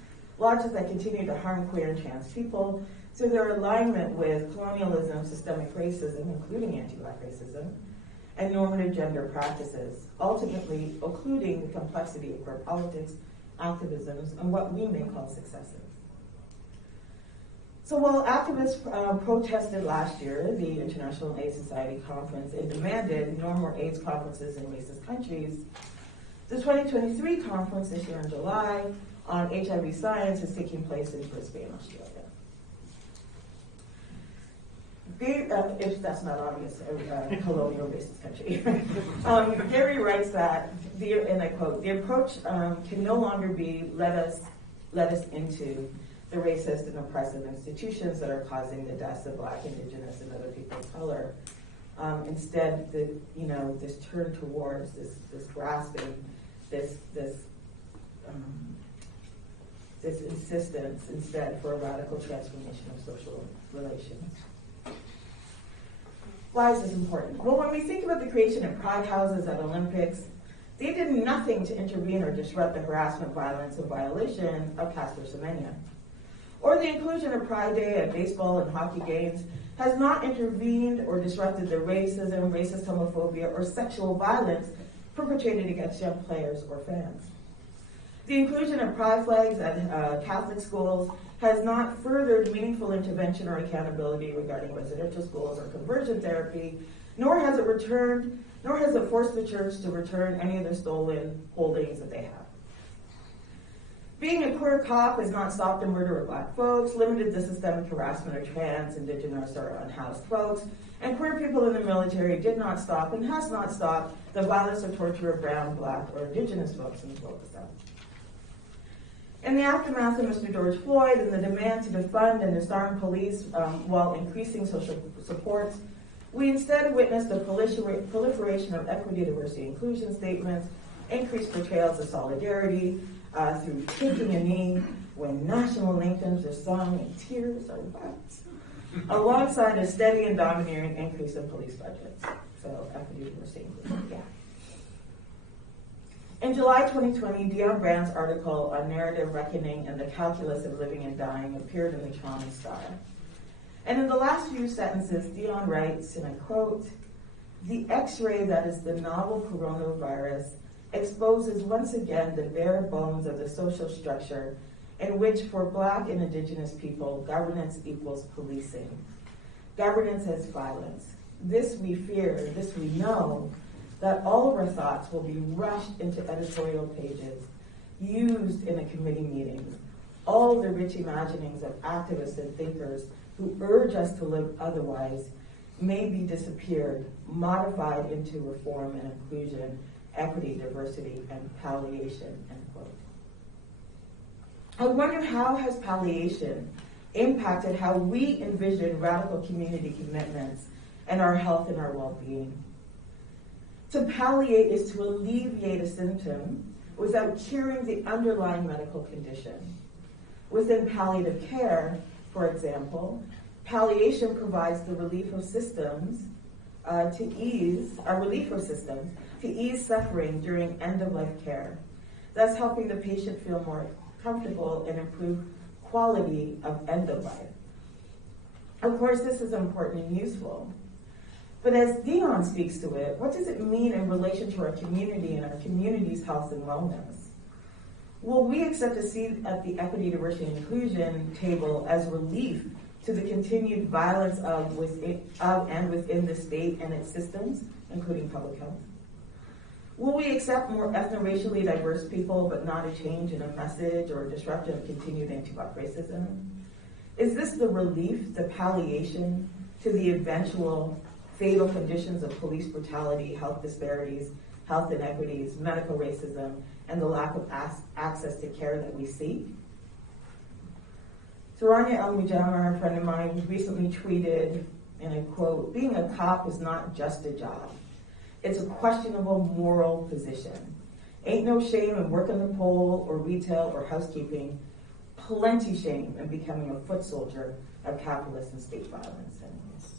that continue to harm queer and trans people through their alignment with colonialism, systemic racism, including anti-Black racism, and normative gender practices, ultimately occluding the complexity of queer politics, activisms, and what we may call successes. So while activists protested last year, the International AIDS Society Conference, and demanded no more AIDS conferences in racist countries, the 2023 conference this year in July on HIV science is taking place in Brisbane, Australia. If that's not obvious, a colonial racist country. Gary writes that, and I quote, "The approach can no longer be let us into the racist and oppressive institutions that are causing the deaths of Black, Indigenous, and other people of color. Instead, this turn towards this grasping, this insistence instead for a radical transformation of social relations." Why is this important? Well, when we think about the creation of pride houses at Olympics, they did nothing to intervene or disrupt the harassment, violence, and violation of Caster Semenya. Or the inclusion of Pride Day at baseball and hockey games has not intervened or disrupted the racism, racist homophobia, or sexual violence perpetrated against young players or fans. The inclusion of pride flags at Catholic schools has not furthered meaningful intervention or accountability regarding residential schools or conversion therapy, nor has it forced the church to return any of the stolen holdings that they have. Being a queer cop has not stopped the murder of Black folks, limited the systemic harassment of trans, Indigenous, or unhoused folks, and queer people in the military did not stop and has not stopped the violence or torture of brown, Black, or Indigenous folks in the global South. In the aftermath of Mr. George Floyd and the demand to defund and disarm police while increasing social supports, we instead witnessed the proliferation of equity, diversity, inclusion statements, increased portrayals of solidarity through taking a knee when national anthems are sung and tears are wept, alongside a steady and domineering increase in police budgets. So equity, diversity, inclusion, yeah. In July 2020, Dion Brand's article on narrative reckoning and the calculus of living and dying appeared in the Toronto Star. And in the last few sentences, Dion writes, and I quote, "The X-ray that is the novel coronavirus exposes once again the bare bones of the social structure in which for Black and Indigenous people, governance equals policing. Governance as violence. This we fear, this we know, that all of our thoughts will be rushed into editorial pages, used in a committee meetings. All the rich imaginings of activists and thinkers who urge us to live otherwise may be disappeared, modified into reform and inclusion, equity, diversity, and palliation," end quote. I wonder how has palliation impacted how we envision radical community commitments and our health and our well-being. To palliate is to alleviate a symptom without curing the underlying medical condition. Within palliative care, for example, palliation provides the relief of systems to ease suffering during end-of-life care, thus helping the patient feel more comfortable and improve quality of end-of-life. Of course, this is important and useful. But as Dion speaks to it, what does it mean in relation to our community and our community's health and wellness? Will we accept a seat at the equity, diversity, and inclusion table as relief to the continued violence of and within the state and its systems, including public health? Will we accept more ethno-racially diverse people, but not a change in a message or a disruption of continued anti-Black racism? Is this the relief, the palliation to the eventual fatal conditions of police brutality, health disparities, health inequities, medical racism, and the lack of access to care that we seek? Saranya El-Mujammer, a friend of mine, recently tweeted, and I quote, "Being a cop is not just a job. It's a questionable moral position. Ain't no shame in working the pole or retail or housekeeping. Plenty shame in becoming a foot soldier of capitalist and state violence." Anyways.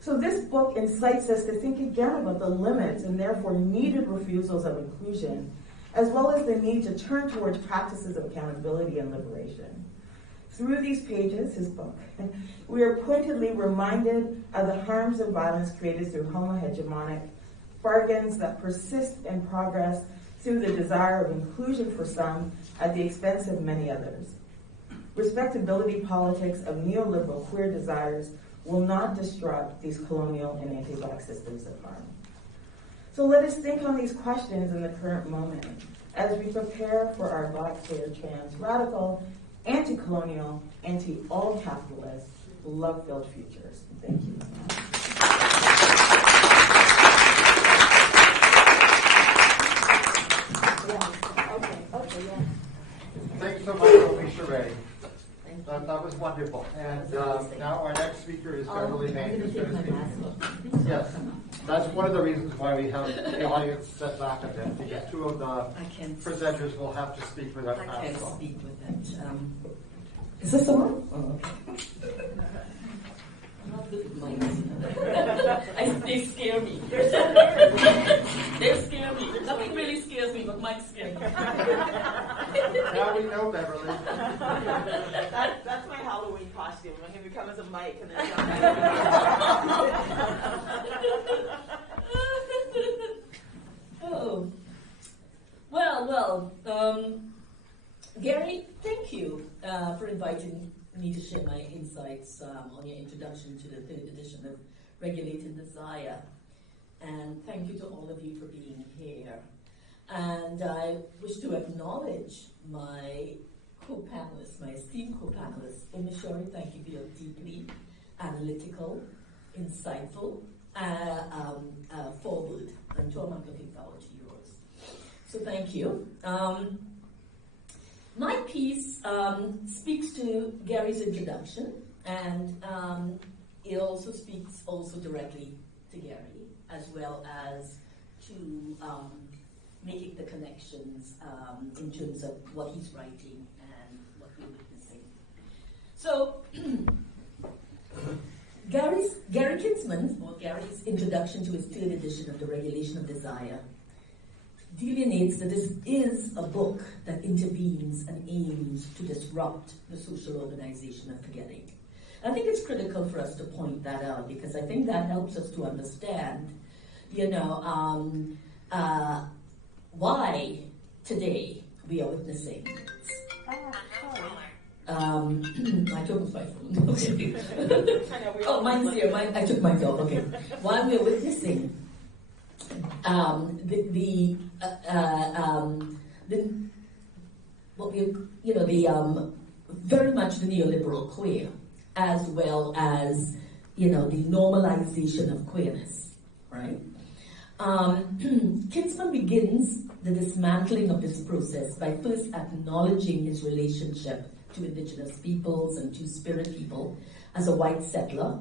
So this book incites us to think again about the limits and therefore needed refusals of inclusion, as well as the need to turn towards practices of accountability and liberation. Through these pages, his book, we are pointedly reminded of the harms and violence created through homo-hegemonic bargains that persist and progress through the desire of inclusion for some at the expense of many others. Respectability politics of neoliberal queer desires will not disrupt these colonial and anti-Black systems of harm. So let us think on these questions in the current moment as we prepare for our Black, queer, trans, radical, anti-colonial, anti-all capitalist, love-filled futures. Thank you. Thanks so much, Alicia Ray. That was wonderful. And now our next speaker is Beverly Main, who's going to speak. Yes, that's one of the reasons why we have the audience set back a bit, because two of the presenters will have to speak with us. I can't speak with that. Is this the one? Oh, okay. I'm not good with mics. They scare me. They scare me. Nothing really scares me, but mics scare me. Now we know, Beverly. That's my Halloween costume. I'm going to come as a mic and then Oh. Well. Gary, thank you for inviting me to share my insights on your introduction to the third edition of Regulated Desire. And thank you to all of you for being here. And I wish to acknowledge my co-panelists, my esteemed co-panelists. Umishori, thank you for your deeply analytical, insightful forward. And Tom, I'm looking forward to yours. So thank you. My piece speaks to Gary's introduction, and it also speaks directly to Gary, as well as to making the connections in terms of what he's writing and what we're witnessing. So, Gary Kinsman, or Gary's introduction to his third edition of The Regulation of Desire, delineates that this is a book that intervenes and aims to disrupt the social organization of forgetting. I think it's critical for us to point that out, because I think that helps us to understand, why today we are witnessing. I took my phone. Okay. Oh, mine's here. I took mine off. Okay. Why we are witnessing very much the neoliberal queer, as well as the normalization of queerness, right? Kinsman begins the dismantling of this process by first acknowledging his relationship to Indigenous peoples and Two-Spirit people as a white settler,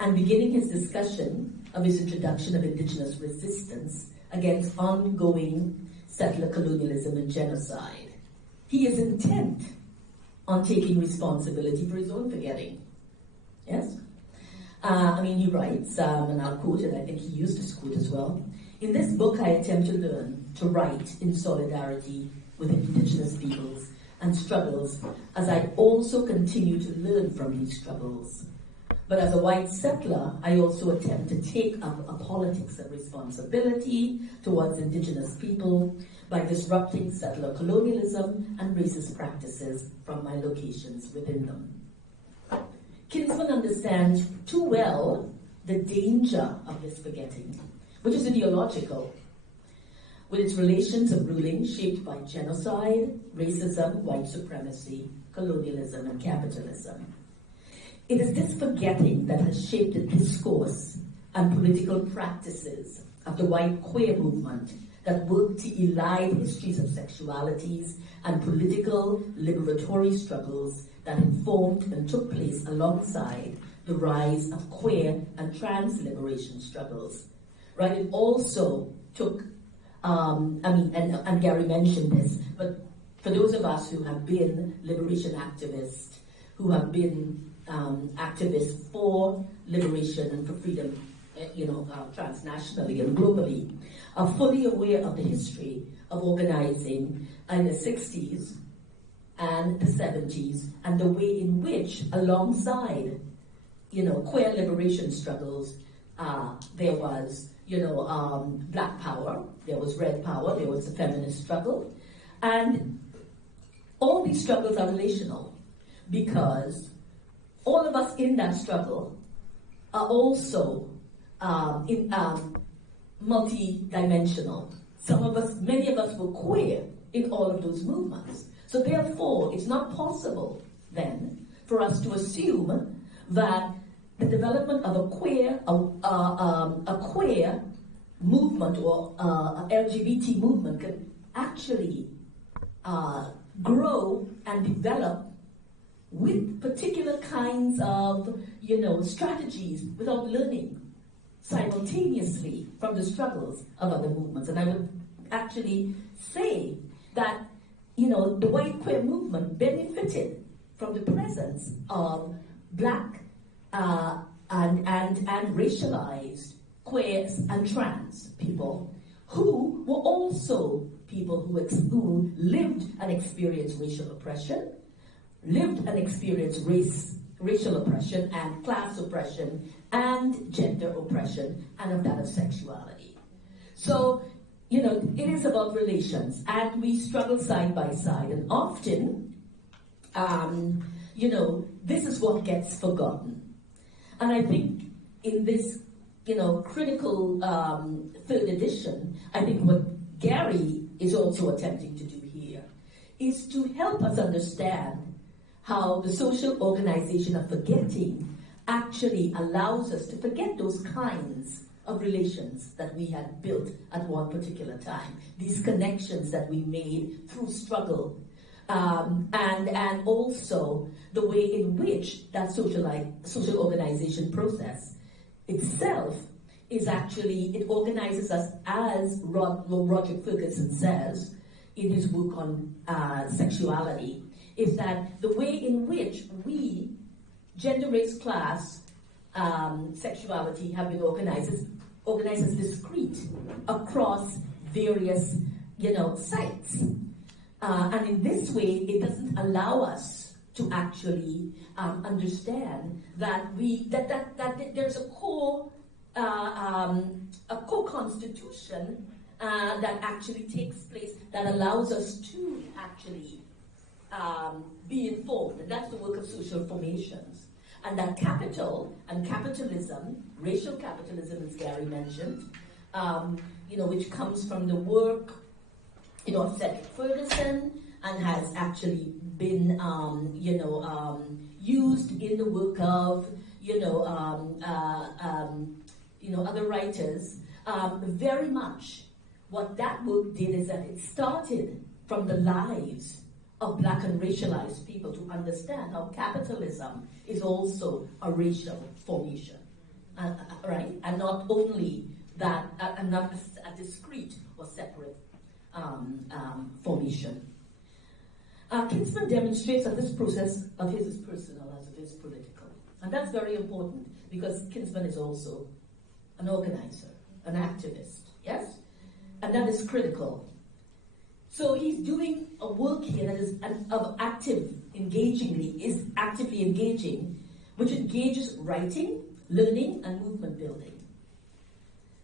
and beginning his discussion of his introduction of Indigenous resistance against ongoing settler colonialism and genocide. He is intent on taking responsibility for his own forgetting. Yes? He writes, and I'll quote it, I think he used this quote as well. In this book, I attempt to learn to write in solidarity with Indigenous peoples and struggles, as I also continue to learn from these struggles. But as a white settler, I also attempt to take up a politics of responsibility towards Indigenous people by disrupting settler colonialism and racist practices from my locations within them. Kinsman understands too well the danger of this forgetting, which is ideological, with its relations of ruling shaped by genocide, racism, white supremacy, colonialism, and capitalism. It is this forgetting that has shaped the discourse and political practices of the white queer movement that work to elide histories of sexualities and political liberatory struggles that informed and took place alongside the rise of queer and trans liberation struggles. Right? It also took, and Gary mentioned this, but for those of us who have been liberation activists, who have been activists for liberation and for freedom, transnationally and globally, are fully aware of the history of organizing in the 60s and the 70s, and the way in which, alongside, queer liberation struggles, there was, black power, there was red power, there was the feminist struggle, and all these struggles are relational because all of us in that struggle are also multi-dimensional. Many of us were queer in all of those movements. So therefore, it's not possible then for us to assume that the development of a queer movement or a LGBT movement can actually grow and develop with particular kinds of, strategies without learning simultaneously from the struggles of other movements. And I would actually say that, the white queer movement benefited from the presence of black and racialized queers and trans people who were also people who lived and experienced racial oppression, lived and experienced racial oppression and class oppression and gender oppression and of that of sexuality. So, it is about relations, and we struggle side by side, and often, this is what gets forgotten. And I think in this, critical third edition, I think what Gary is also attempting to do here is to help us understand how the social organization of forgetting actually allows us to forget those kinds of relations that we had built at one particular time, these connections that we made through struggle, and also the way in which that social organization process itself is actually, it organizes us, as Roger Ferguson says in his work on sexuality, is that the way in which we, gender, race, class, sexuality have been organized as discrete across various, sites. And in this way, it doesn't allow us to actually understand that there's a core constitution that actually takes place that allows us to actually be informed. And that's the work of social formations. And that capital and capitalism, racial capitalism, as Gary mentioned, which comes from the work, of Cedric Ferguson, and has actually been, used in the work of, other writers. Very much, what that work did is that it started from the lives of black and racialized people to understand how capitalism is also a racial formation, right? And not only that, and not a discrete or separate formation. Kinsman demonstrates that this process of his is personal as it is political. And that's very important because Kinsman is also an organizer, an activist, yes? And that is critical. So he's doing a work here that is actively engaging which engages writing, learning, and movement building.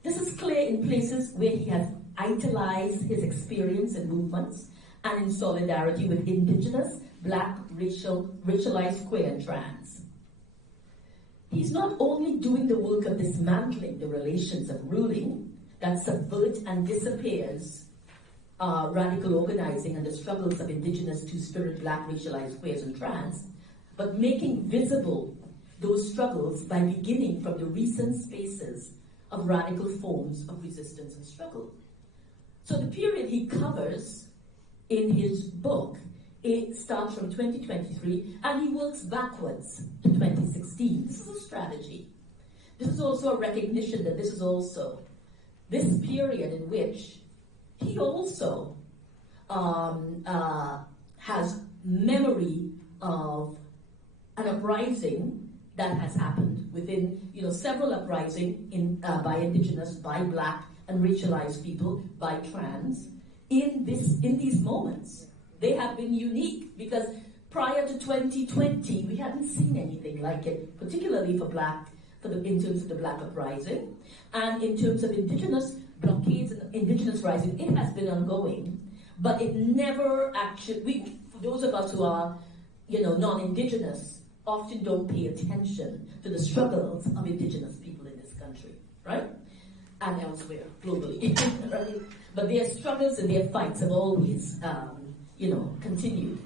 This is clear in places where he has idolized his experience and movements and in solidarity with Indigenous, Black, racialized, queer, and trans. He's not only doing the work of dismantling the relations of ruling that subvert and disappears radical organizing and the struggles of Indigenous, Two-Spirit, Black, racialized, queers, and trans, but making visible those struggles by beginning from the recent spaces of radical forms of resistance and struggle. So the period he covers in his book, it starts from 2023 and he works backwards to 2016. This is a strategy. This is also a recognition that this is also this period in which he also has memory of an uprising that has happened within, several uprisings by Indigenous, by Black and racialized people, by trans, in these moments. They have been unique because prior to 2020, we hadn't seen anything like it, particularly for Black, in terms of the Black uprising, and in terms of Indigenous blockades and Indigenous rising. It has been ongoing, but it never actually. For those of us who are, non-Indigenous, often don't pay attention to the struggles of Indigenous people in this country, right? And elsewhere, globally, right? But their struggles and their fights have always, continued.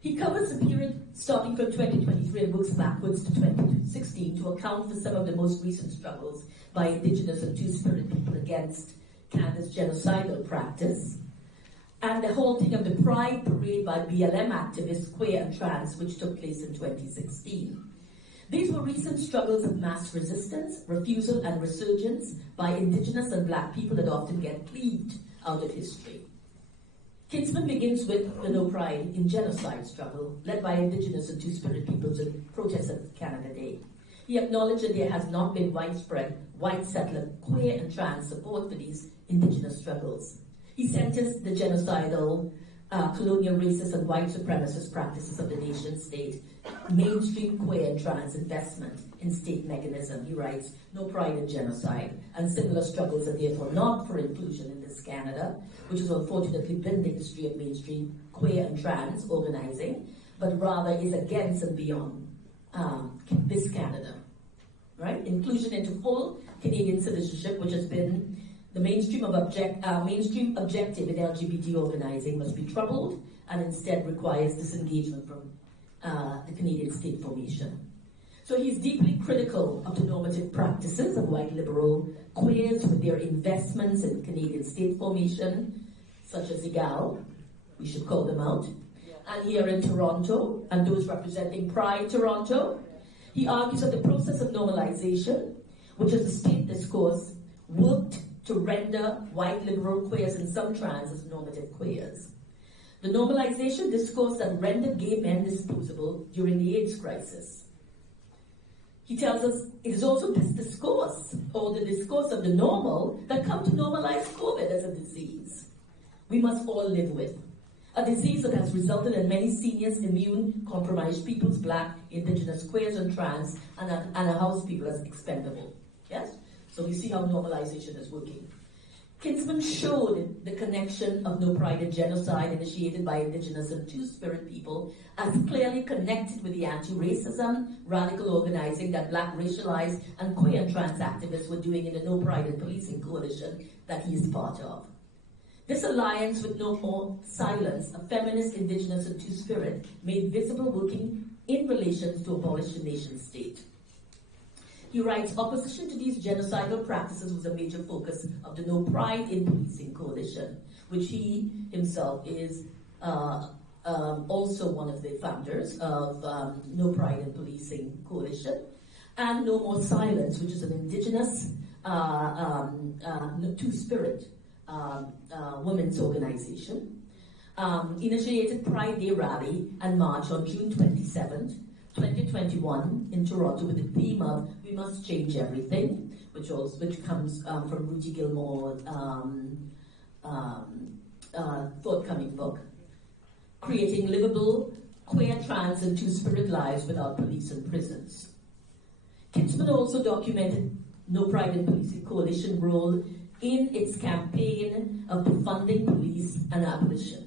He covers the period starting from 2023 and works backwards to 2016 to account for some of the most recent struggles by Indigenous and Two-Spirit people against Canada's genocidal practice, and the halting of the Pride Parade by BLM activists, queer and trans, which took place in 2016. These were recent struggles of mass resistance, refusal, and resurgence by Indigenous and Black people that often get cleaved out of history. Kinsman begins with the No Pride in Genocide struggle, led by Indigenous and Two-Spirit peoples in protest of Canada Day. He acknowledged that there has not been widespread white settler, queer, and trans support for these Indigenous struggles. He sentenced the genocidal, colonial, racist, and white supremacist practices of the nation-state, mainstream queer and trans investment in state mechanism. He writes, no pride in genocide, and similar struggles are therefore not for inclusion in this Canada, which has unfortunately been the history of mainstream queer and trans organizing, but rather is against and beyond this Canada, right? Inclusion into full Canadian citizenship, which has been the mainstream objective in LGBT organizing, must be troubled and instead requires disengagement from the Canadian state formation. So he's deeply critical of the normative practices of white liberal queers with their investments in Canadian state formation, such as EGAL, we should call them out, and here in Toronto, and those representing Pride Toronto. He argues that the process of normalization, which is the state discourse, worked to render white liberal queers and some trans as normative queers. The normalization discourse that rendered gay men disposable during the AIDS crisis. He tells us it is also this discourse, or the discourse of the normal, that come to normalize COVID as a disease we must all live with. A disease that has resulted in many seniors, immune-compromised peoples, Black, Indigenous, queers, and trans, and a house people as expendable. Yes? So we see how normalization is working. Kinsman showed the connection of No Pride in Genocide initiated by Indigenous and Two-Spirit people as clearly connected with the anti-racism, radical organizing that Black, racialized, and queer and trans activists were doing in the No Pride in Policing coalition that he is part of. This alliance with No More Silence, a feminist, Indigenous, and Two-Spirit, made visible working in relation to abolish the nation state. He writes, opposition to these genocidal practices was a major focus of the No Pride in Policing coalition, which he himself is also one of the founders of No Pride in Policing coalition, and No More Silence, which is an Indigenous Two-Spirit women's organization, initiated Pride Day rally and march on June 27th, 2021 in Toronto with the theme of "We Must Change Everything," which comes from Rudy Gilmore's forthcoming book. creating livable, queer, trans, and two-spirit lives without police and prisons. Kinsman also documented No Pride in Policing Coalition role in its campaign of defunding police and abolition.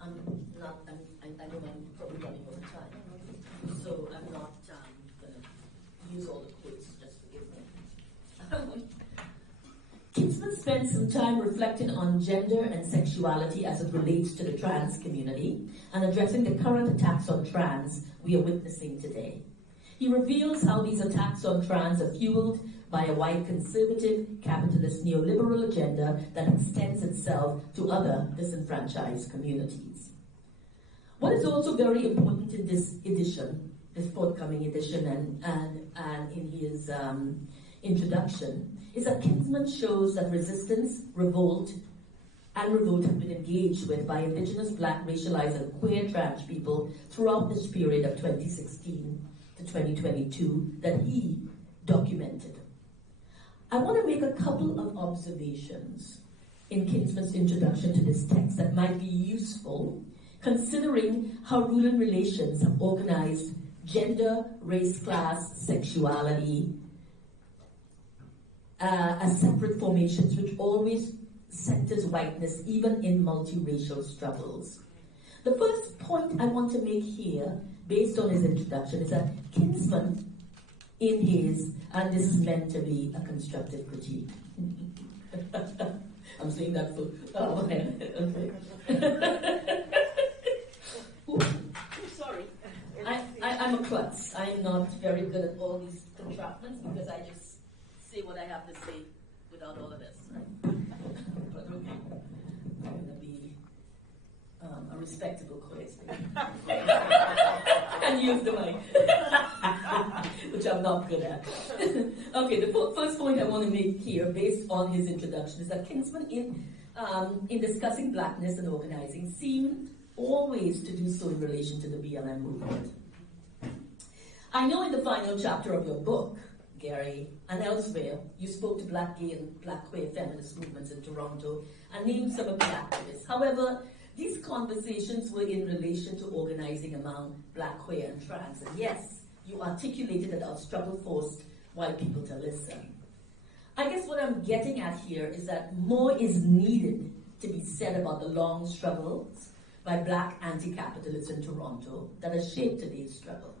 I know I'm probably running over time, so I'm not going to use all the quotes, just forgive me. Kinsman spent some time reflecting on gender and sexuality as it relates to the trans community and addressing the current attacks on trans we are witnessing today. He reveals how these attacks on trans are fueled by a white conservative, capitalist, neoliberal agenda that extends itself to other disenfranchised communities. What is also very important in this edition, this forthcoming edition, and in his introduction, is that Kinsman shows that resistance, revolt have been engaged with by Indigenous, Black, racialized, and queer trans people throughout this period of 2016 to 2022 that he documented. I want to make a couple of observations in Kinsman's introduction to this text that might be useful, considering how rural relations have organized gender, race, class, sexuality as separate formations, which always centers whiteness, even in multiracial struggles. The first point I want to make here, based on his introduction, is that Kinsman, in his, and this is meant to be a constructive critique. I'm saying that for, okay. Sorry. I'm a klutz. I'm not very good at all these contraptions because I just say what I have to say without all of this. Right? But okay, I'm going to be a respectable quiz and use the mic, which I'm not good at. Okay, the first point I want to make here, based on his introduction, is that Kinsman, in discussing blackness and organizing, seemed always to do so in relation to the BLM movement. I know in the final chapter of your book, Gary, and elsewhere, you spoke to Black gay and Black queer feminist movements in Toronto and named some of the activists. However, these conversations were in relation to organizing among Black, queer, and trans. And yes, you articulated that our struggle forced white people to listen. I guess what I'm getting at here is that more is needed to be said about the long struggles by Black anti-capitalists in Toronto that has shaped today's struggle.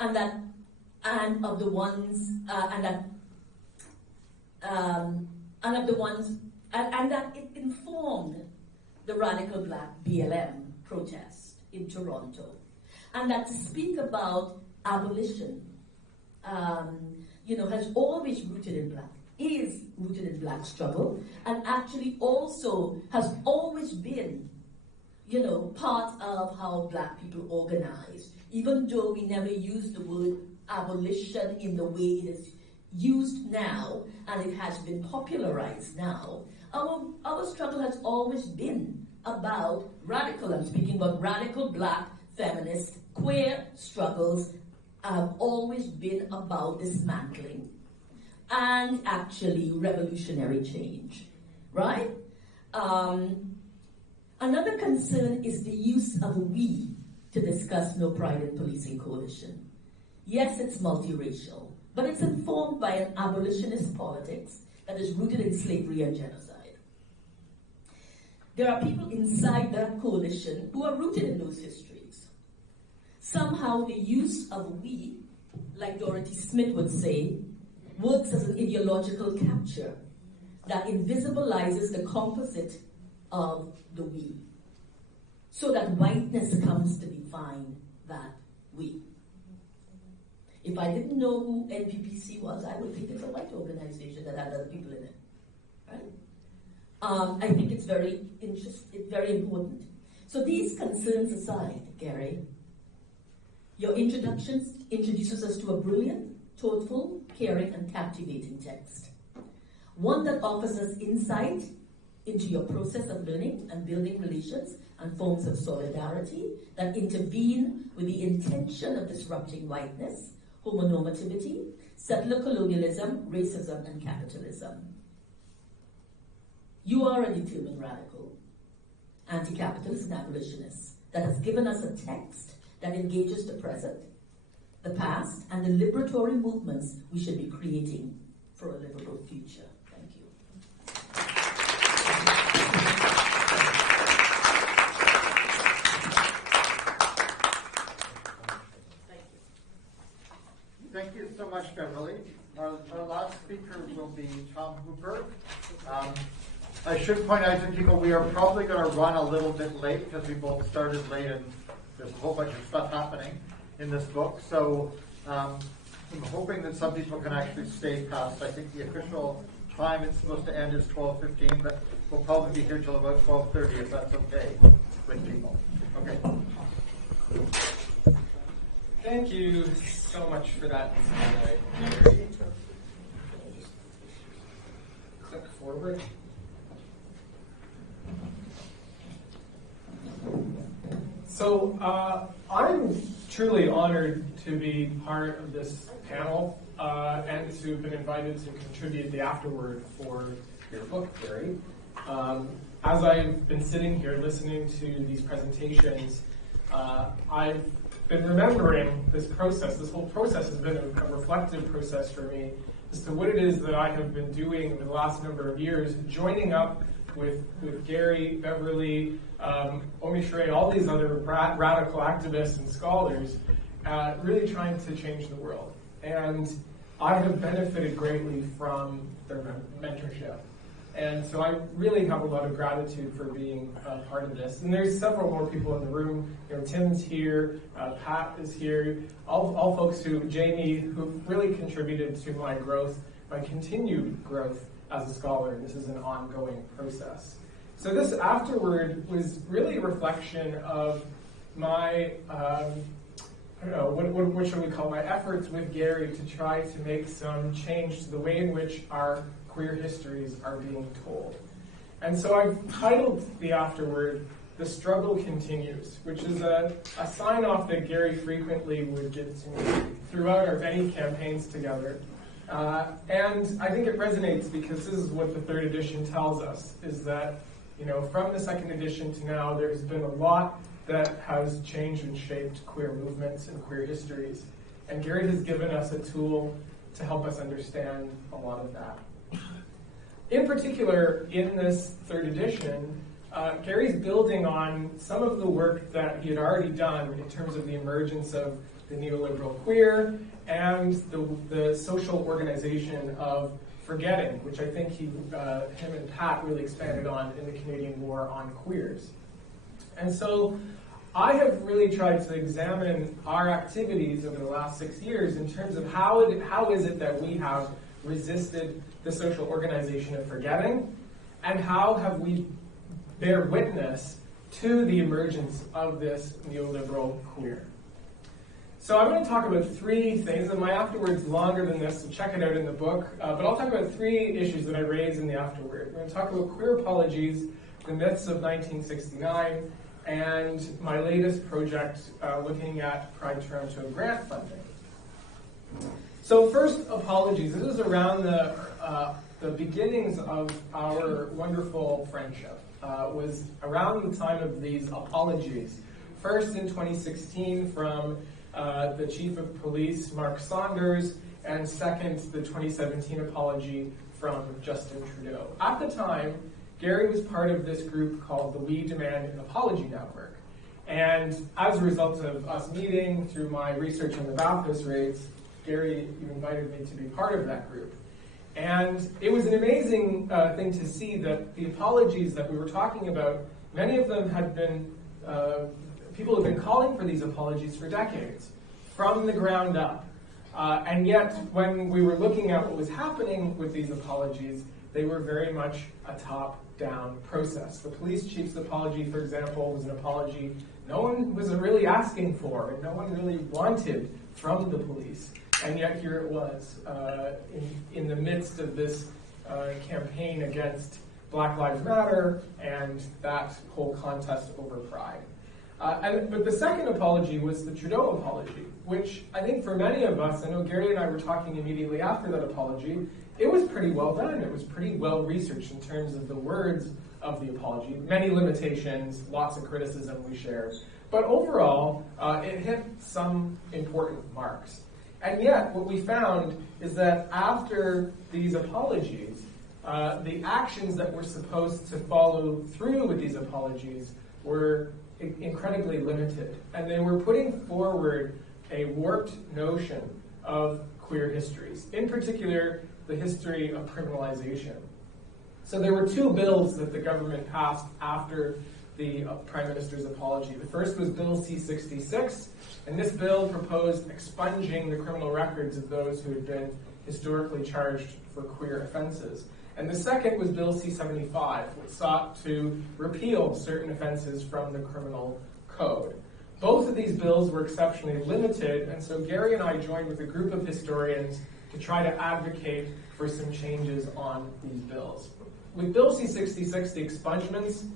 And that it informed the radical Black BLM protest in Toronto, and that to speak about abolition, has always is rooted in Black struggle, and actually also has always been, part of how Black people organize, even though we never use the word abolition in the way it is used now, and it has been popularized now. Our struggle has always been about I'm speaking about radical Black, feminist, queer struggles have always been about dismantling and actually revolutionary change, right? Another concern is the use of we to discuss No Pride in Policing Coalition. Yes, it's multiracial, but it's informed by an abolitionist politics that is rooted in slavery and genocide. There are people inside that coalition who are rooted in those histories. Somehow the use of we, like Dorothy Smith would say, works as an ideological capture that invisibilizes the composite of the we, so that whiteness comes to define that we. If I didn't know who NPPC was, I would think it's a white organization that had other people in it, right? I think it's very very important. So these concerns aside, Gary, your introduces us to a brilliant, thoughtful, caring, and captivating text. One that offers us insight into your process of learning and building relations and forms of solidarity that intervene with the intention of disrupting whiteness, homonormativity, settler colonialism, racism, and capitalism. You are a determined radical, anti-capitalist and abolitionists, that has given us a text that engages the present, the past, and the liberatory movements we should be creating for a livable future. Thank you. Thank you so much, Beverly. Our last speaker will be Tom Hooper. I should point out to people we are probably going to run a little bit late because we both started late and there's a whole bunch of stuff happening in this book. So I'm hoping that some people can actually stay past. I think the official time it's supposed to end is 12:15, but we'll probably be here till about 12:30 if that's okay with people. Okay. Thank you so much for that, Gary. Just click forward. So I'm truly honored to be part of this panel and to have been invited to contribute the afterword for your book, Gary. As I've been sitting here listening to these presentations, I've been remembering this process. This whole process has been a reflective process for me as to what it is that I have been doing in the last number of years, joining up with Gary, Beverly, Omi Shrey, all these other radical activists and scholars, really trying to change the world. And I have benefited greatly from their mentorship. And so I really have a lot of gratitude for being part of this. And there's several more people in the room. You know, Tim's here, Pat is here, all folks Jamie, who really contributed to my growth, my continued growth as a scholar. And this is an ongoing process. So this afterward was really a reflection of my, what should we call my efforts with Gary to try to make some change to the way in which our queer histories are being told. And so I've titled the afterword, "The Struggle Continues," which is a sign-off that Gary frequently would give to me throughout our many campaigns together. And I think it resonates because this is what the third edition tells us, is that, you know, from the second edition to now, there's been a lot that has changed and shaped queer movements and queer histories. And Gary has given us a tool to help us understand a lot of that. In particular, in this third edition, Gary's building on some of the work that he had already done in terms of the emergence of the neoliberal queer and the social organization of forgetting, which I think him and Pat really expanded on in the Canadian War on Queers. And so I have really tried to examine our activities over the last 6 years in terms of how is it that we have resisted the social organization of forgetting, and how have we bear witness to the emergence of this neoliberal queer. So I'm going to talk about three things, and my afterword's longer than this, so check it out in the book, but I'll talk about three issues that I raise in the afterword. We're going to talk about queer apologies, the myths of 1969, and my latest project looking at Pride Toronto grant funding. So first, apologies. This is around the beginnings of our wonderful friendship. Was around the time of these apologies. First in 2016 from the Chief of Police, Mark Saunders, and second, the 2017 apology from Justin Trudeau. At the time, Gary was part of this group called the We Demand an Apology Network. And as a result of us meeting through my research on the Baptist rates, Gary, you invited me to be part of that group. And it was an amazing thing to see that the apologies that we were talking about, many of them had been, people have been calling for these apologies for decades, from the ground up. And yet, when we were looking at what was happening with these apologies, they were very much a top-down process. The police chief's apology, for example, was an apology no one was really asking for, and no one really wanted from the police. And yet here it was, in the midst of this campaign against Black Lives Matter and that whole contest over pride. But the second apology was the Trudeau apology, which I think for many of us, I know Gary and I were talking immediately after that apology, it was pretty well done. It was pretty well researched in terms of the words of the apology. Many limitations, lots of criticism we shared. But overall, it hit some important marks. And yet, what we found is that after these apologies, the actions that were supposed to follow through with these apologies were incredibly limited. And they were putting forward a warped notion of queer histories, in particular, the history of criminalization. So there were two bills that the government passed after the Prime Minister's apology. The first was Bill C-66, and this bill proposed expunging the criminal records of those who had been historically charged for queer offenses. And the second was Bill C-75, which sought to repeal certain offenses from the criminal code. Both of these bills were exceptionally limited, and so Gary and I joined with a group of historians to try to advocate for some changes on these bills. With Bill C-66, the expungements,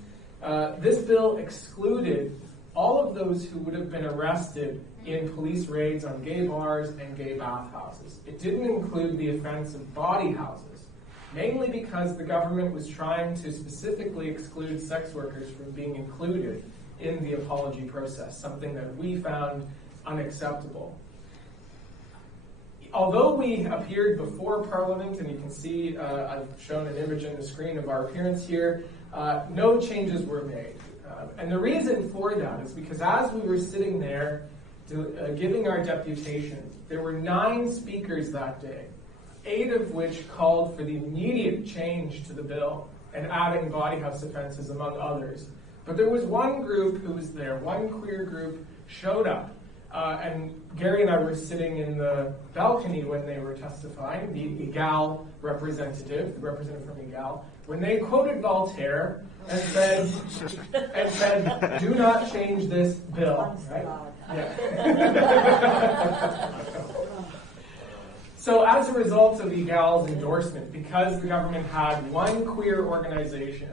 this bill excluded all of those who would have been arrested in police raids on gay bars and gay bathhouses. It didn't include the offense of bawdy houses, mainly because the government was trying to specifically exclude sex workers from being included in the apology process, something that we found unacceptable. Although we appeared before Parliament, and you can see I've shown an image on the screen of our appearance here, no changes were made. And the reason for that is because as we were sitting there giving our deputation, there were 9 speakers that day, 8 of which called for the immediate change to the bill and adding bawdy house offenses, among others. But there was one group who was there, one queer group showed up. And Gary and I were sitting in the balcony when they were testifying, the EGAL representative, the representative from EGAL, when they quoted Voltaire and said, do not change this bill. Right? Yeah. So as a result of EGAL's endorsement, because the government had one queer organization,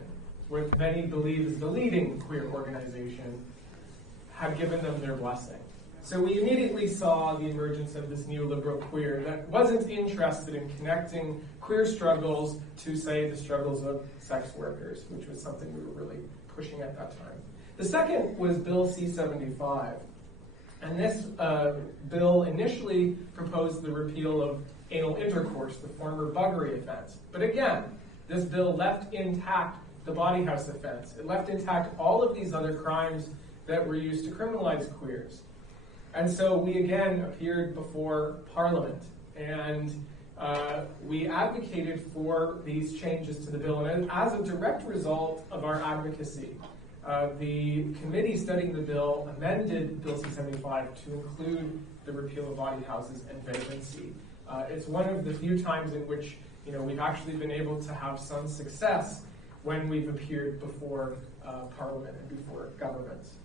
which many believe is the leading queer organization, had given them their blessing. So we immediately saw the emergence of this neoliberal queer that wasn't interested in connecting queer struggles to, say, the struggles of sex workers, which was something we were really pushing at that time. The second was Bill C-75. And this bill initially proposed the repeal of anal intercourse, the former buggery offense. But again, this bill left intact the bawdy house offense. It left intact all of these other crimes that were used to criminalize queers. And so we again appeared before Parliament, and we advocated for these changes to the bill. And as a direct result of our advocacy, the committee studying the bill amended Bill C-75 to include the repeal of bawdy houses and vagrancy. It's one of the few times in which we've actually been able to have some success when we've appeared before Parliament and before governments.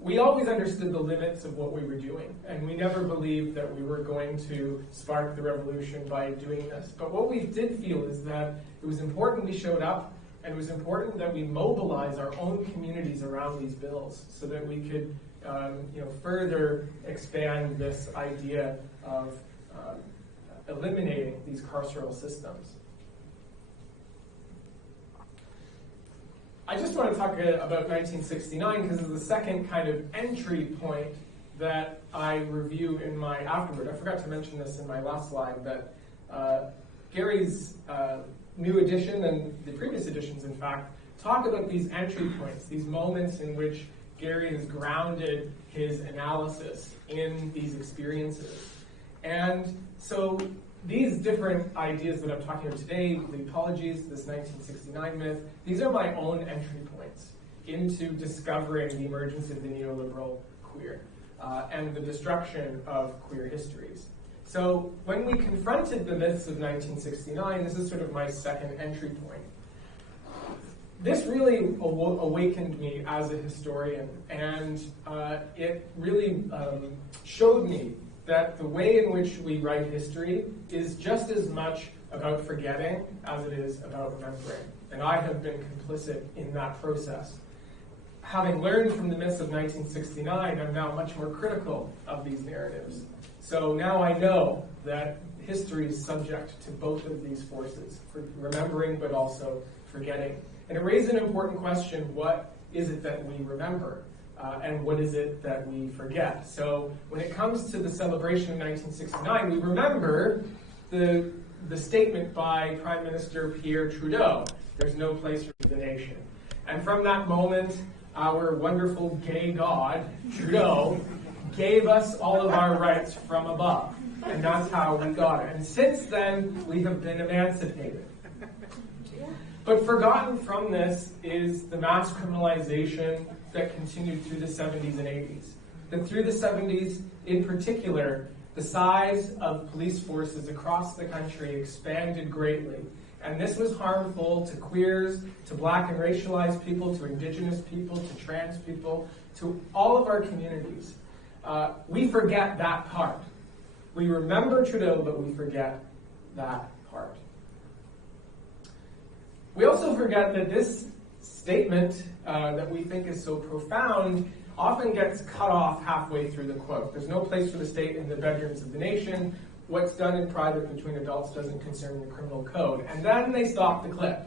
We always understood the limits of what we were doing, and we never believed that we were going to spark the revolution by doing this. But what we did feel is that it was important we showed up, and it was important that we mobilize our own communities around these bills so that we could further expand this idea of eliminating these carceral systems. I just want to talk about 1969 because it's the second kind of entry point that I review in my afterward. I forgot to mention this in my last slide, that Gary's new edition and the previous editions, in fact, talk about these entry points, these moments in which Gary has grounded his analysis in these experiences. And so these different ideas that I'm talking about today, the apologies, this 1969 myth, these are my own entry points into discovering the emergence of the neoliberal queer and the destruction of queer histories. So when we confronted the myths of 1969, this is sort of my second entry point. This really awakened me as a historian, and it really showed me that the way in which we write history is just as much about forgetting as it is about remembering. And I have been complicit in that process. having learned from the myths of 1969, I'm now much more critical of these narratives. So now I know that history is subject to both of these forces, for remembering but also forgetting. And it raised an important question: what is it that we remember? And what is it that we forget? So when it comes to the celebration of 1969, we remember the statement by Prime Minister Pierre Trudeau, "There's no place for the nation." And from that moment, our wonderful gay god, Trudeau, gave us all of our rights from above. And that's how we got it. And since then, we have been emancipated. But forgotten from this is the mass criminalization that continued through the 70s and 80s. And through the 70s, in particular, the size of police forces across the country expanded greatly. And this was harmful to queers, to black and racialized people, to Indigenous people, to trans people, to all of our communities. We forget that part. We remember Trudeau, but we forget that part. We also forget that this statement that we think is so profound often gets cut off halfway through the quote. There's no place for the state in the bedrooms of the nation. What's done in private between adults doesn't concern the criminal code. And then they stop the clip.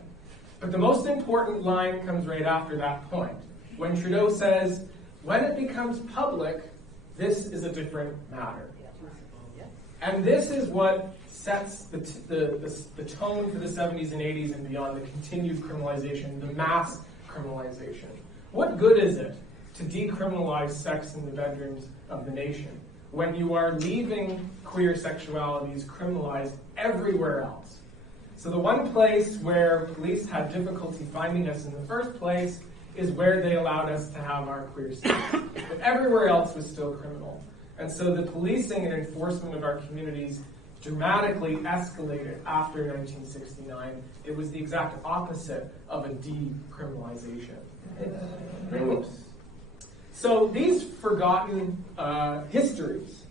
But the most important line comes right after that point, when Trudeau says, "When it becomes public, this is a different matter." And this is what sets the tone for the 70s and 80s and beyond, the continued criminalization, the mass criminalization. What good is it to decriminalize sex in the bedrooms of the nation when you are leaving queer sexualities criminalized everywhere else? So the one place where police had difficulty finding us in the first place is where they allowed us to have our queer sex. But everywhere else was still criminal. And so the policing and enforcement of our communities dramatically escalated after 1969. It was the exact opposite of a decriminalization. Oops. So these forgotten histories,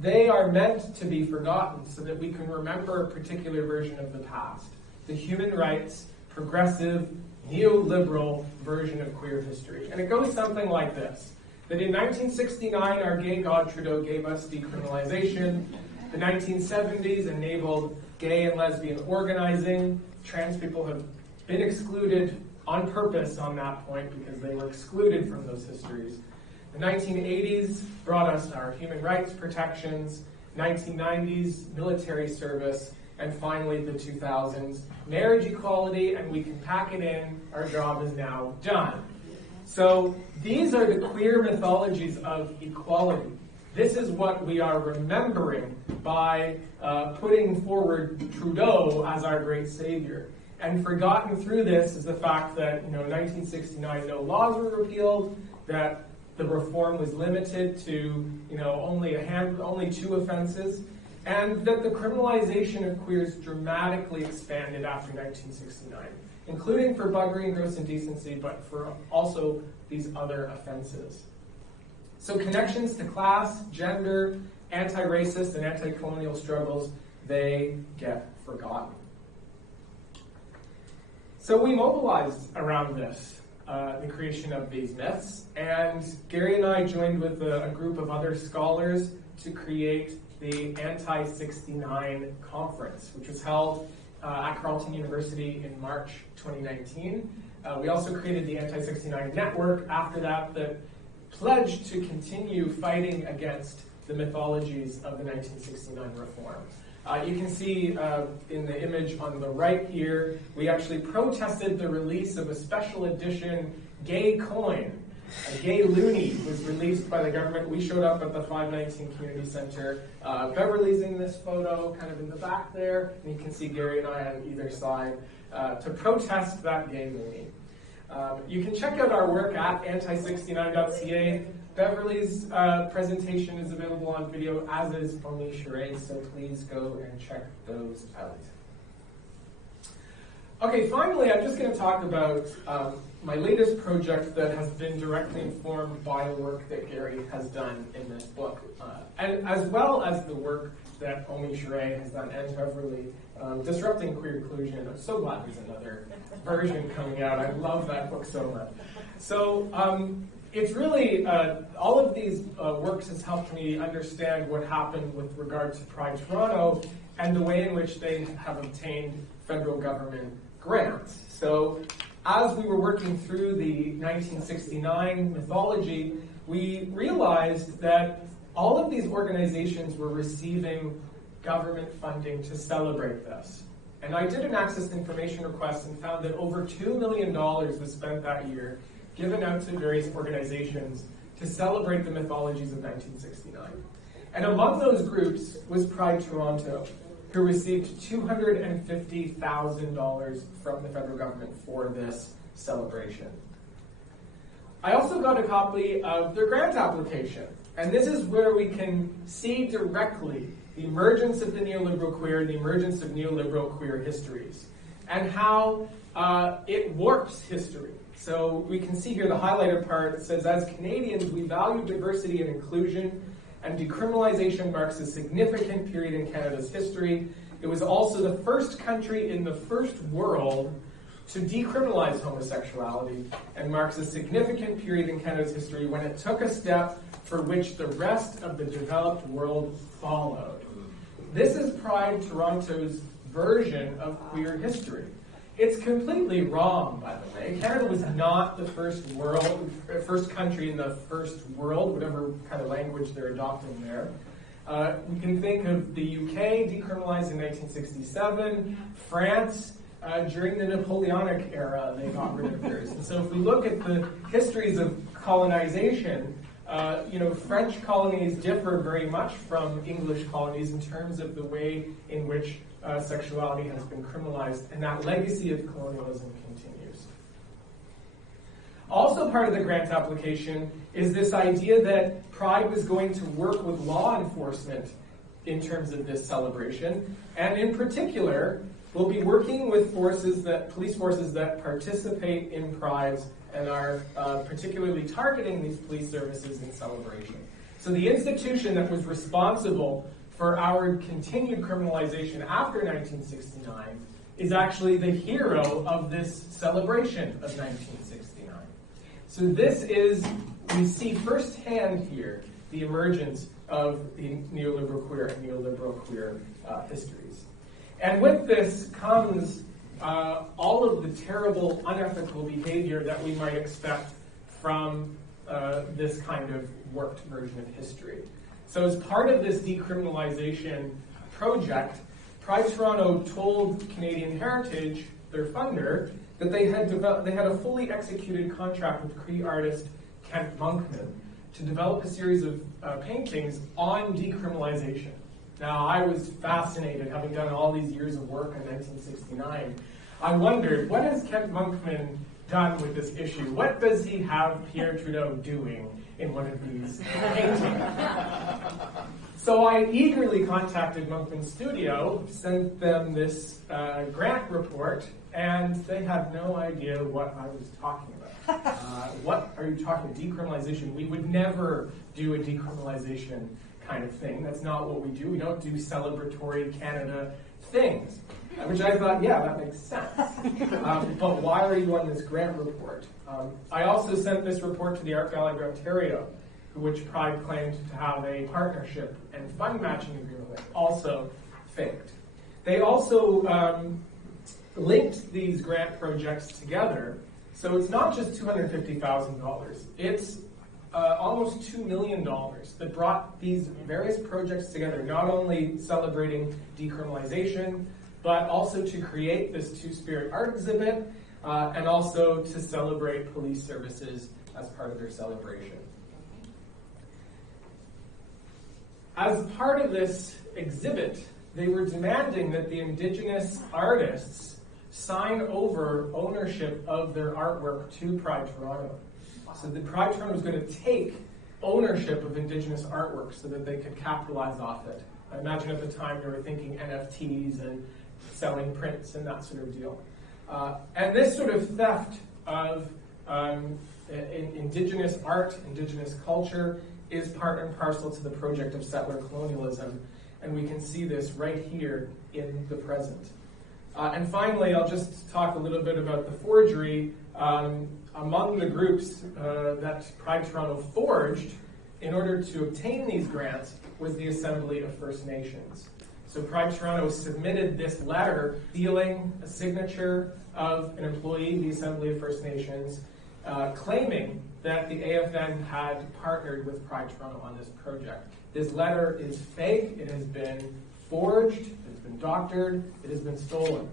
they are meant to be forgotten so that we can remember a particular version of the past, the human rights, progressive, neoliberal version of queer history. And it goes something like this: that in 1969, our gay god Trudeau gave us decriminalization. The 1970s enabled gay and lesbian organizing. Trans people have been excluded on purpose on that point because they were excluded from those histories. The 1980s brought us our human rights protections. 1990s, military service. And finally, the 2000s, marriage equality, and we can pack it in. Our job is now done. So these are the queer mythologies of equality. This is what we are remembering by putting forward Trudeau as our great savior. And forgotten through this is the fact that, in 1969, no laws were repealed, that the reform was limited to, only 2 offenses, and that the criminalization of queers dramatically expanded after 1969. Including for buggery and gross indecency, but for also these other offenses. So connections to class, gender, anti-racist, and anti-colonial struggles, they get forgotten. So we mobilized around this, the creation of these myths, and Gary and I joined with a group of other scholars to create the Anti-69 Conference, which was held at Carleton University in March 2019. We also created the Anti-69 Network after that pledged to continue fighting against the mythologies of the 1969 reform. You can see in the image on the right here, we actually protested the release of a special edition gay coin. A gay loonie was released by the government. We showed up at the 519 Community Center. Beverly's in this photo, kind of in the back there, and you can see Gary and I on either side to protest that gay loonie. You can check out our work at anti69.ca. Beverly's presentation is available on video, as is Foamy Charades, so please go and check those out. Okay, finally, I'm just going to talk about my latest project that has been directly informed by the work that Gary has done in this book. and as well as the work that Omi Sheree has done, and Beverly, Disrupting Queer Inclusion. I'm so glad there's another version coming out. I love that book so much. So it's really, all of these works has helped me understand what happened with regard to Pride Toronto and the way in which they have obtained federal government grants. So as we were working through the 1969 mythology, we realized that all of these organizations were receiving government funding to celebrate this. And I did an access to information request and found that over $2 million was spent that year given out to various organizations to celebrate the mythologies of 1969. And among those groups was Pride Toronto, who received $250,000 from the federal government for this celebration. I also got a copy of their grant application, and this is where we can see directly the emergence of the neoliberal queer, the emergence of neoliberal queer histories, and how it warps history. So we can see here the highlighted part. It says, as Canadians, we value diversity and inclusion, and decriminalization marks a significant period in Canada's history. It was also the first country in the first world to decriminalize homosexuality, and marks a significant period in Canada's history when it took a step for which the rest of the developed world followed. This is Pride Toronto's version of queer history. It's completely wrong, by the way. Canada was not the first country in the first world, whatever kind of language they're adopting there. We can think of the UK decriminalized in 1967, France during the Napoleonic era, they got rid of theirs. And so if we look at the histories of colonization, French colonies differ very much from English colonies in terms of the way in which sexuality has been criminalized, and that legacy of colonialism continues. Also part of the grant application is this idea that Pride was going to work with law enforcement in terms of this celebration, and in particular, we'll be working with police forces that participate in prides and are particularly targeting these police services in celebration. So the institution that was responsible for our continued criminalization after 1969 is actually the hero of this celebration of 1969. So this is, we see firsthand here, the emergence of the neoliberal queer and neoliberal queer histories. And with this comes all of the terrible, unethical behavior that we might expect from this kind of warped version of history. So as part of this decriminalization project, Pride Toronto told Canadian Heritage, their funder, that they had a fully executed contract with Cree artist Kent Monkman to develop a series of paintings on decriminalization. Now, I was fascinated, having done all these years of work in 1969. I wondered, what has Kent Monkman done with this issue? What does he have Pierre Trudeau doing in one of these paintings? So I eagerly contacted Monkman's studio, sent them this grant report, and they had no idea what I was talking about. What are you talking about? Decriminalization? We would never do a decriminalization kind of thing. That's not what we do. We don't do celebratory Canada things. Which I thought, yeah, that makes sense. But why are you on this grant report? I also sent this report to the Art Gallery of Ontario, which Pride claimed to have a partnership and fund matching agreement with, also faked. They also linked these grant projects together, so it's not just $250,000. It's almost $2 million that brought these various projects together, not only celebrating decriminalization, but also to create this Two-Spirit art exhibit, and also to celebrate police services as part of their celebration. As part of this exhibit, they were demanding that the Indigenous artists sign over ownership of their artwork to Pride Toronto. So the Pride Toronto was going to take ownership of Indigenous artwork so that they could capitalize off it. I imagine at the time they were thinking NFTs and selling prints and that sort of deal. And this sort of theft of Indigenous art, Indigenous culture, is part and parcel to the project of settler colonialism, and we can see this right here in the present. And finally, I'll just talk a little bit about the forgery. Among the groups that Pride Toronto forged in order to obtain these grants was the Assembly of First Nations. So Pride Toronto submitted this letter sealing a signature of an employee of the Assembly of First Nations, claiming that the AFN had partnered with Pride Toronto on this project. This letter is fake, it has been forged, it has been doctored, it has been stolen.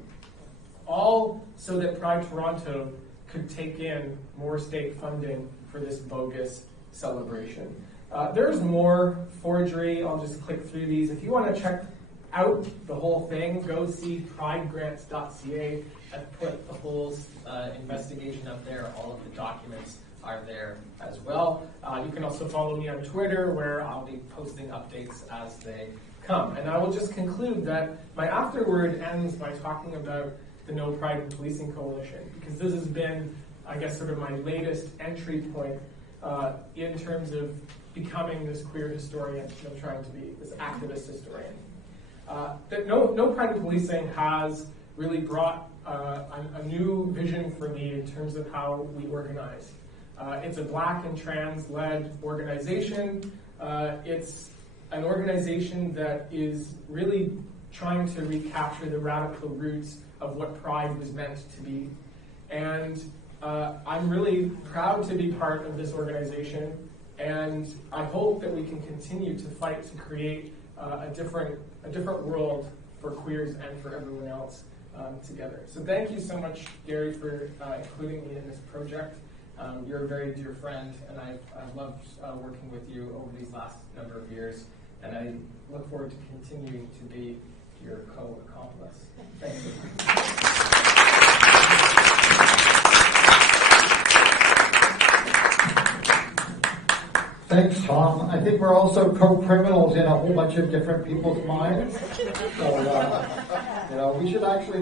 All so that Pride Toronto could take in more state funding for this bogus celebration. There's more forgery. I'll just click through these. If you want to check out the whole thing, go see pridegrants.ca. I've put the whole investigation up there. All of the documents are there as well. You can also follow me on Twitter, where I'll be posting updates as they come. And I will just conclude that my afterword ends by talking about the No Pride in Policing Coalition, because this has been, I guess, sort of my latest entry point in terms of becoming this queer historian that I'm trying to be, this activist historian. That No Pride in Policing has really brought a new vision for me in terms of how we organize. It's a Black and trans-led organization. It's an organization that is really trying to recapture the radical roots of what Pride was meant to be. And I'm really proud to be part of this organization, and I hope that we can continue to fight to create a different world for queers and for everyone else together. So thank you so much, Gary, for including me in this project. You're a very dear friend, and I've loved working with you over these last number of years, and I look forward to continuing to be your co-accomplice. Thank you. Thanks, Tom. I think we're also co-criminals in a whole bunch of different people's minds. So, we should actually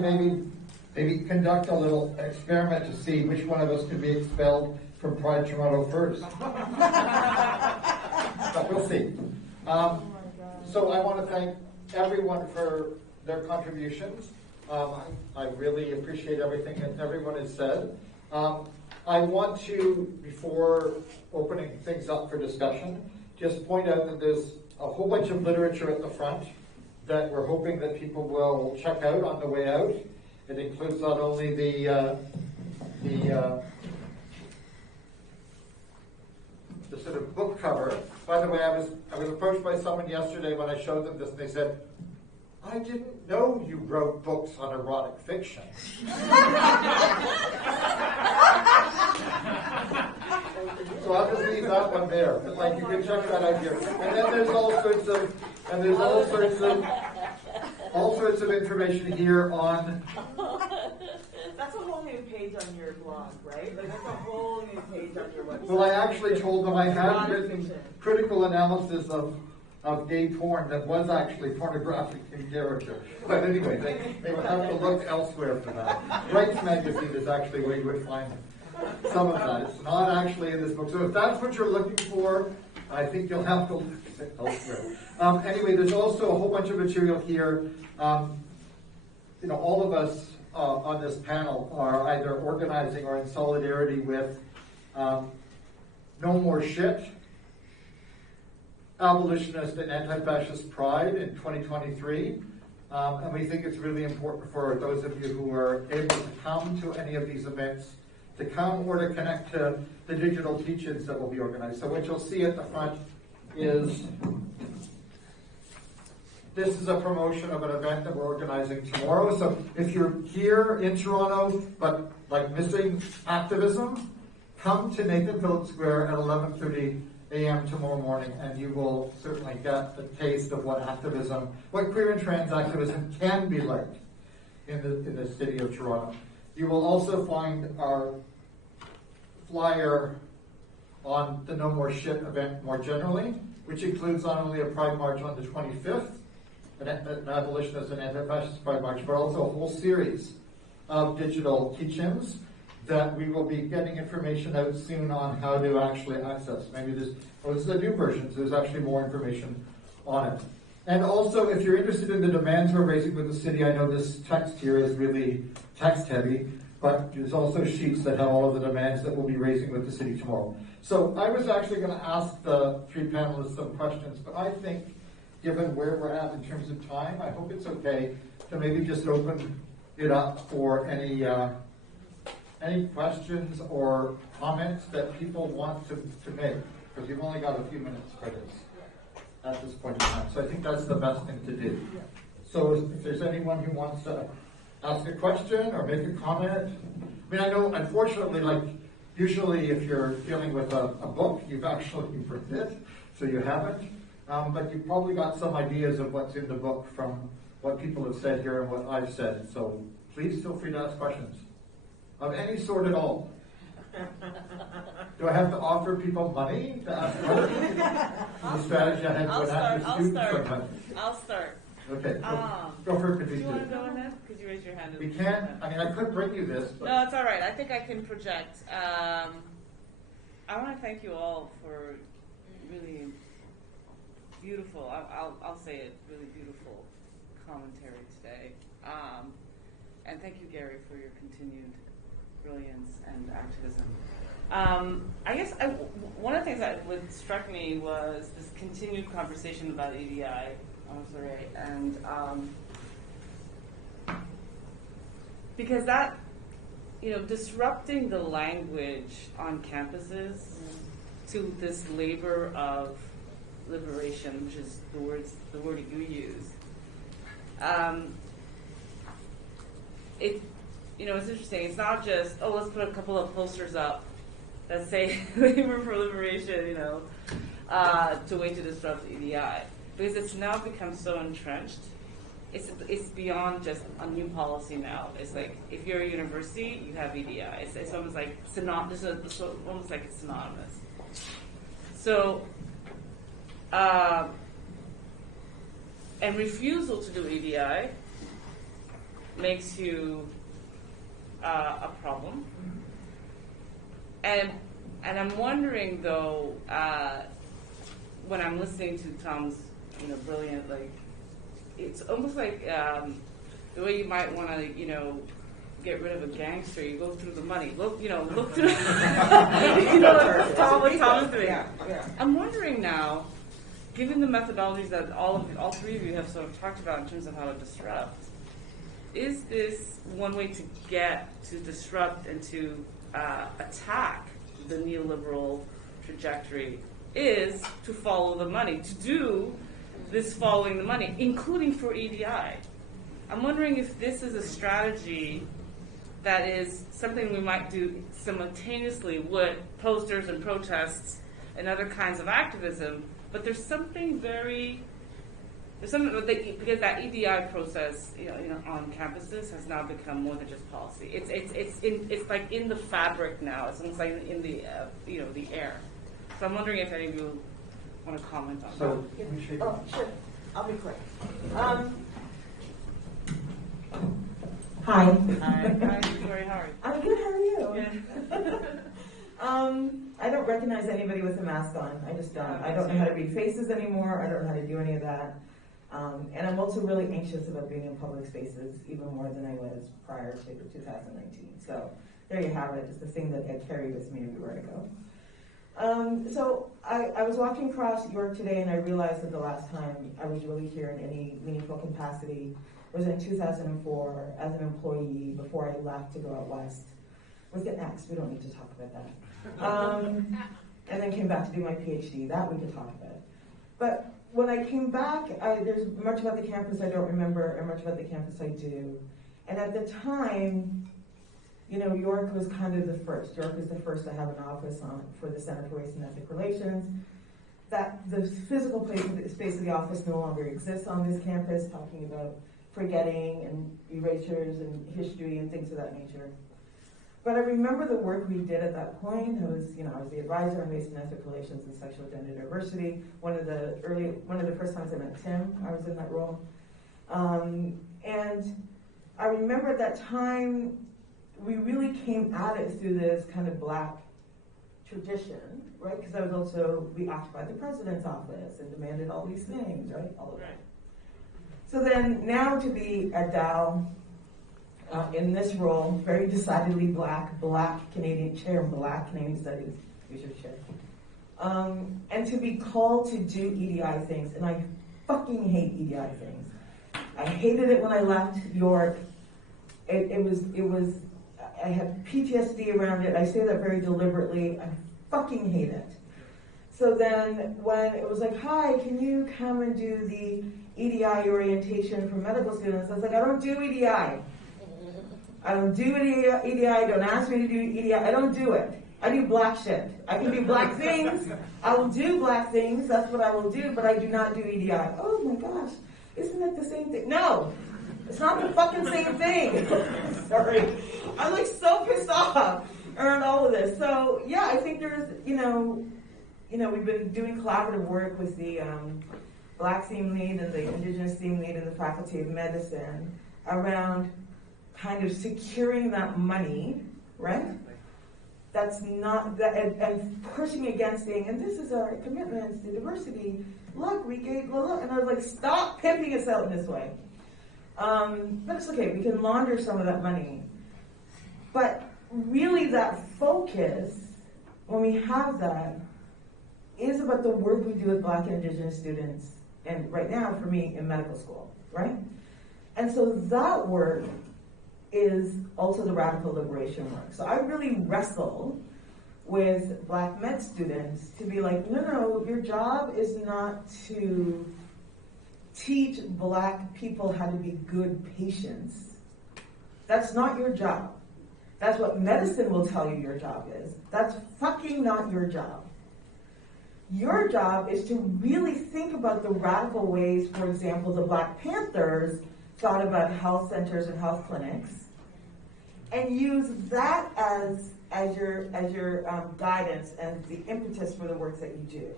maybe conduct a little experiment to see which one of us can be expelled from Pride Toronto first. But we'll see. So I want to thank everyone for their contributions. I really appreciate everything that everyone has said. I want to, before opening things up for discussion, just point out that there's a whole bunch of literature at the front that we're hoping that people will check out on the way out. It includes not only the sort of book cover. By the way, I was approached by someone yesterday when I showed them this, and they said, "I didn't know you wrote books on erotic fiction." So I'll just leave that one there. But like, you can check that out here. And then there's all sorts of information here on. That's a whole new page on your blog, right? Like, that's a whole new page on your website. Well, I actually told them I had written critical analysis of gay porn that was actually pornographic in character. But anyway, they would have to look elsewhere for that. Rights Magazine is actually where you would find some of that. It's not actually in this book. So if that's what you're looking for, I think you'll have to look elsewhere. Anyway, there's also a whole bunch of material here. All of us on this panel are either organizing or in solidarity with No More Shit, Abolitionist and Anti-Fascist Pride in 2023. And we think it's really important for those of you who are able to come to any of these events to come or to connect to the digital teach-ins that will be organized. So what you'll see at the front is this is a promotion of an event that we're organizing tomorrow. So if you're here in Toronto but like missing activism, come to Nathan Phillips Square at 11:30 a.m. tomorrow morning, and you will certainly get a taste of what queer and trans activism can be like in the city of Toronto. You will also find our flyer on the No More Shit event more generally, which includes not only a Pride March on the 25th, an abolitionist and anti-fascist Pride March, but also a whole series of digital teach-ins that we will be getting information out soon on how to actually access. Maybe this is a new version, so there's actually more information on it. And also, if you're interested in the demands we're raising with the city, I know this text here is really text heavy, but there's also sheets that have all of the demands that we'll be raising with the city tomorrow. So I was actually going to ask the three panelists some questions, but I think, given where we're at in terms of time, I hope it's okay to maybe just open it up for any questions or comments that people want to make, because we've only got a few minutes for this at this point in time. So I think that's the best thing to do. So if there's anyone who wants to ask a question or make a comment. I mean, I know, unfortunately, like, usually if you're dealing with a book, you've actually written it, so you haven't. But you've probably got some ideas of what's in the book from what people have said here and what I've said. So please feel free to ask questions of any sort at all. Do I have to offer people money to ask questions? The strategy I had to ask the students. I'll start. Okay, go for it, Do you want to go ahead? Because you raised your hand. We can't, I mean, I could bring you this, but... No, it's all right. I think I can project. I want to thank you all for really beautiful, I'll say it, really beautiful commentary today. And thank you, Gary, for your continued brilliance and activism. I guess one of the things that struck me was this continued conversation about EDI, and because that, disrupting the language on campuses to this labor of liberation, which is the word you use. It's interesting. It's not just, let's put a couple of posters up that say labor for liberation, to way to disrupt EDI. Because it's now become so entrenched. It's beyond just a new policy now. It's like, if you're a university, you have EDI. It's almost like synonymous. Almost like it's synonymous. So, and refusal to do EDI makes you a problem. And I'm wondering though, when I'm listening to Tom's, brilliant, like, it's almost like the way you might want to, get rid of a gangster. You go through the money. Look through. Tom is doing. Yeah. I'm wondering now, given the methodologies that all three of you have sort of talked about in terms of how to disrupt, is this one way to get to disrupt and to attack the neoliberal trajectory? Is to follow the money, to do this following the money, including for EDI. I'm wondering if this is a strategy that is something we might do simultaneously with posters and protests and other kinds of activism, but there's something because that EDI process, on campuses has now become more than just policy. It's like in the fabric now. It's almost like in the the air. So I'm wondering if any of you want to comment on that. Oh, sure. I'll be quick. Hi. Hi, Victoria. How are you? I'm good. How are you? Yeah. I don't recognize anybody with a mask on. I just don't. I don't know how to read faces anymore. I don't know how to do any of that. And I'm also really anxious about being in public spaces, even more than I was prior to 2019. So there you have it. It's the thing that I carry with me everywhere I go. So I was walking across York today, and I realized that the last time I was really here in any meaningful capacity was in 2004 as an employee before I left to go out west with an X. We don't need to talk about that. And then came back to do my PhD. That we could talk about. But when I came back, there's much about the campus I don't remember, and much about the campus I do. And at the time, York was kind of the first. York was the first to have an office for the Center for Race and Ethnic Relations. That the physical space of the office no longer exists on this campus, talking about forgetting and erasures and history and things of that nature. But I remember the work we did at that point. I was the advisor on race and ethnic relations and sexual gender diversity. One of the first times I met Tim, I was in that role. And I remember at that time, we really came at it through this kind of Black tradition, right? Because we occupied the president's office and demanded all these things, right? All of that. So then now to be at Dow in this role, very decidedly Black Canadian chair of Black Canadian Studies, research chair. And to be called to do EDI things, and I fucking hate EDI things. I hated it when I left York. It was, I had PTSD around it. I say that very deliberately. I fucking hate it. So then when it was like, hi, can you come and do the EDI orientation for medical students? I was like, I don't do EDI. I don't do EDI. Don't ask me to do EDI. I don't do it. I do Black shit. I can do Black things. I will do Black things. That's what I will do, but I do not do EDI. Oh my gosh. Isn't it the same thing? No. It's not the fucking same thing. Sorry. I'm like so pissed off around all of this. So yeah, I think there's, we've been doing collaborative work with the Black theme lead and the Indigenous theme lead and the Faculty of Medicine around kind of securing that money, right? That's not that, and pushing against saying, and this is our commitments to diversity. Look, we gave, look, and I was like, stop pimping us out in this way. But it's okay, we can launder some of that money. But really that focus, when we have that, is about the work we do with Black and Indigenous students, and right now, for me, in medical school, right? And so that work is also the radical liberation work. So I really wrestle with Black med students to be like, no, your job is not to teach Black people how to be good patients. That's not your job. That's what medicine will tell you your job is. That's fucking not your job. Your job is to really think about the radical ways, for example, the Black Panthers thought about health centers and health clinics, and use that as your guidance and the impetus for the work that you do.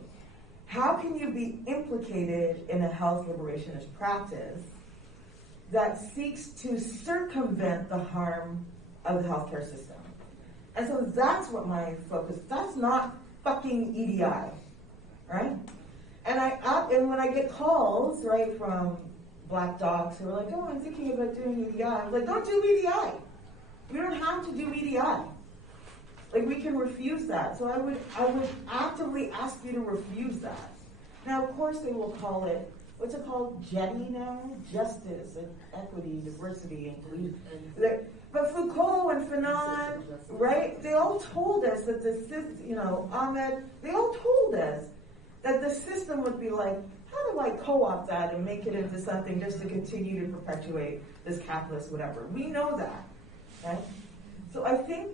How can you be implicated in a health liberationist practice that seeks to circumvent the harm of the healthcare system? And so that's what my focus. That's not fucking EDI, right? And when I get calls, right, from Black docs who are like, oh, I'm thinking about doing EDI. I'm like, don't do EDI. We don't have to do EDI. Like, we can refuse that. So I would actively ask you to refuse that. Now, of course, they will call it, what's it called, JEDI now? Justice and equity, diversity, inclusion. But Foucault and Fanon, right? They all told us that the system, Ahmed, they all told us that the system would be like, how do I co-opt that and make it into something just to continue to perpetuate this capitalist whatever? We know that, right? So I think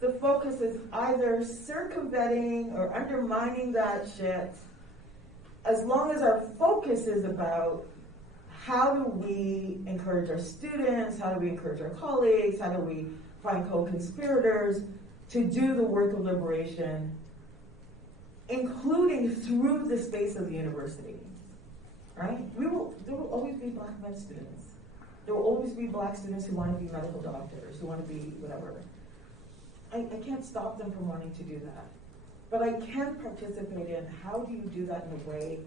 the focus is either circumventing or undermining that shit, as long as our focus is about how do we encourage our students, how do we encourage our colleagues, how do we find co-conspirators to do the work of liberation, including through the space of the university, right? There will always be Black med students. There will always be Black students who want to be medical doctors, who want to be whatever. I can't stop them from wanting to do that. But I can participate in how do you do that in a way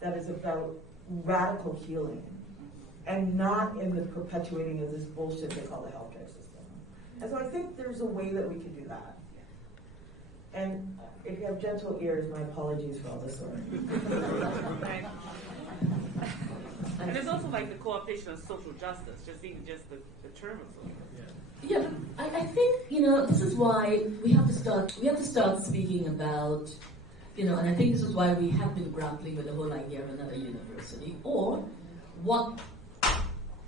that is about radical healing and not in the perpetuating of this bullshit they call the healthcare system. And so I think there's a way that we can do that. And if you have gentle ears, my apologies for all this sort. Right. And there's also like the co-optation of social justice, just even just the term of social justice. Yeah, I think, this is why we have to start speaking about, and I think this is why we have been grappling with the whole idea of another university, or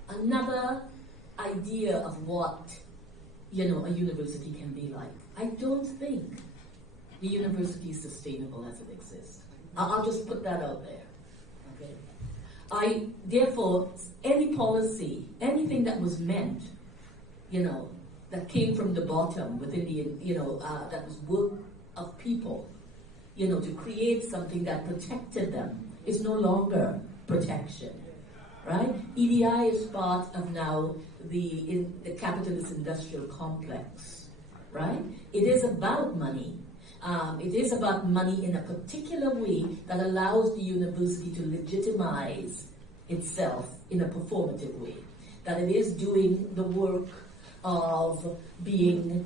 another idea of what, a university can be like. I don't think the university is sustainable as it exists. I'll just put that out there, okay? Therefore, any policy, anything that was meant, that came from the bottom within the, that was work of people, to create something that protected them is no longer protection. right? EDI is part of now the capitalist industrial complex, right? It is about money. It is about money in a particular way that allows the university to legitimize itself in a performative way. That it is doing the work of being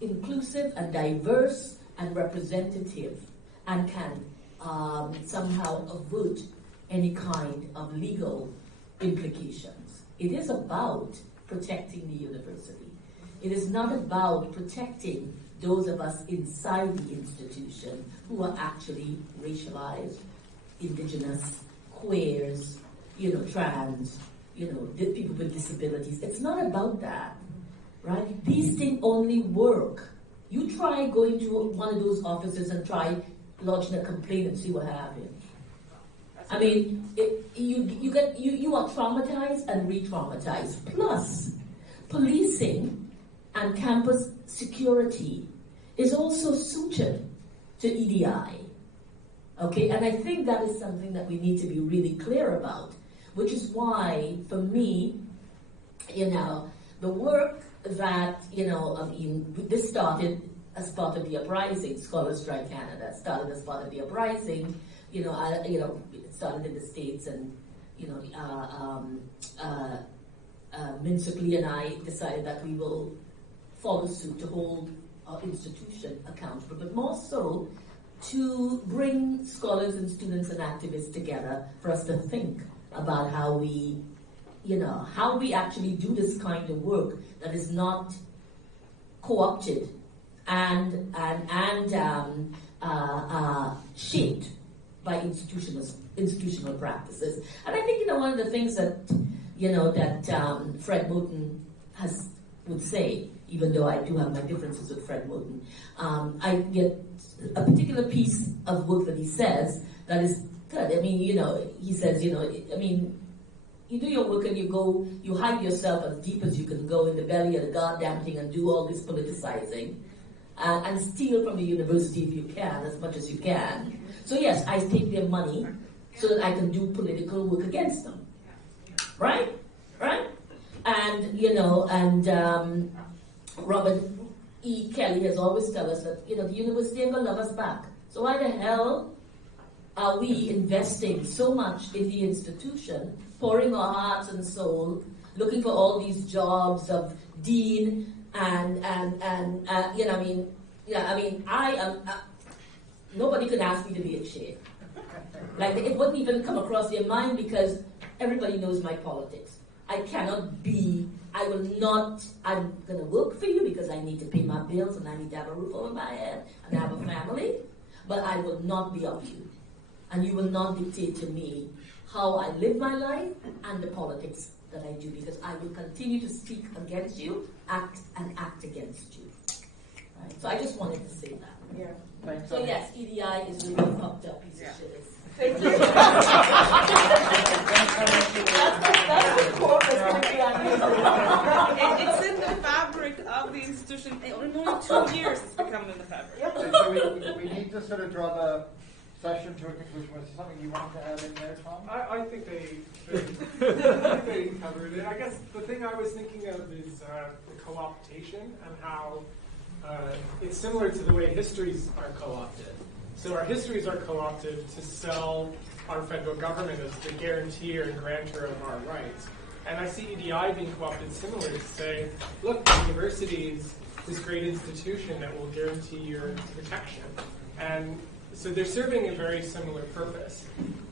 inclusive and diverse and representative and can somehow avert any kind of legal implications. It is about protecting the university. It is not about protecting those of us inside the institution who are actually racialized, indigenous, queers, trans, people with disabilities. It's not about that, right? These things only work. You try going to one of those offices and try lodging a complaint and see what happens. I mean, you are traumatized and re-traumatized. Plus, policing and campus security is also suited to EDI. Okay, and I think that is something that we need to be really clear about, which is why, for me, the work that, this started as part of the uprising. Scholars Strike Canada started as part of the uprising. It started in the States, and Minsukli and I decided that we will follow suit to hold our institution accountable, but more so to bring scholars and students and activists together for us to think about how we actually do this kind of work that is not co-opted and shaped by institutional practices. And I think one of the things that Fred Moten would say, even though I do have my differences with Fred Moten, I get a particular piece of work that he says that is good. I mean, he says, you do your work and you hide yourself as deep as you can go in the belly of the goddamn thing and do all this politicizing and steal from the university if you can, as much as you can. So yes, I take their money so that I can do political work against them. Right? And, Robert E. Kelly has always told us that, the university ain't gonna love us back. So why the hell are we investing so much in the institution, pouring our hearts and soul, looking for all these jobs of dean nobody could ask me to be a chair. Like, it wouldn't even come across their mind because everybody knows my politics. I'm gonna work for you because I need to pay my bills and I need to have a roof over my head and have a family, but I will not be of you. And you will not dictate to me how I live my life and the politics that I do, because I will continue to speak against you, act against you. Right? So I just wanted to say that. Yeah. Thanks. So yes, EDI is really fucked up piece of shit. Thank you. That's the quote that's going to be on you. It's in the fabric of the institution. In only 2 years it's become in the fabric. So we need to sort of draw the session to a conclusion. Was there something you wanted to add in there, Tom? I think they covered it. I guess the thing I was thinking of is the co-optation and how it's similar to the way histories are co-opted. So our histories are co-opted to sell our federal government as the guarantor and grantor of our rights. And I see EDI being co-opted similar to say, look, the university is this great institution that will guarantee your protection. And so they're serving a very similar purpose.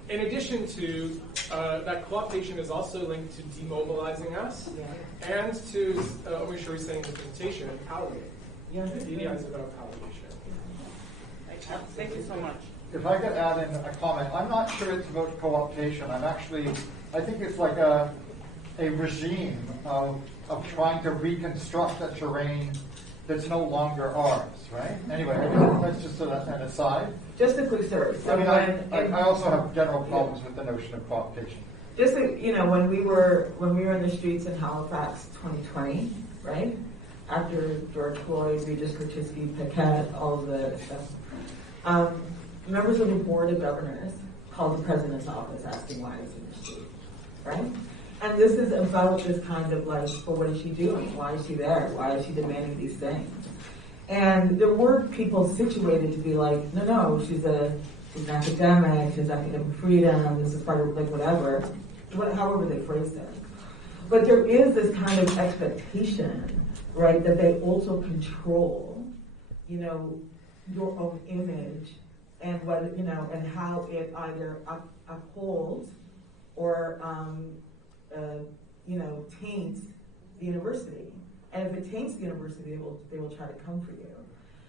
In addition to that, co-optation is also linked to demobilizing us and to, what should we say in the presentation, palliating. EDI is about palliation. Thank you so much. If I could add in a comment, I'm not sure it's about co-optation. I think it's like a regime of trying to reconstruct a terrain that's no longer ours, right? Anyway, that's just an aside. Just a quick story. So I also have general problems with the notion of co-optation. Just when we were in the streets in Halifax 2020, right? After George Floyd, Regis Kurtiski, Paquette, all of the stuff. Members of the board of governors called the president's office asking why I was in the street. right? And this is about this kind of like, well, what is she doing? Why is she there? Why is she demanding these things? And there were people situated to be like, no, she's an academic, she has academic freedom, this is part of like whatever, however they phrased it. But there is this kind of expectation, right, that they also control, you know, your own image and what, you know, and how it either upholds or, you know, taints the university. And if it taints the university, they will try to come for you.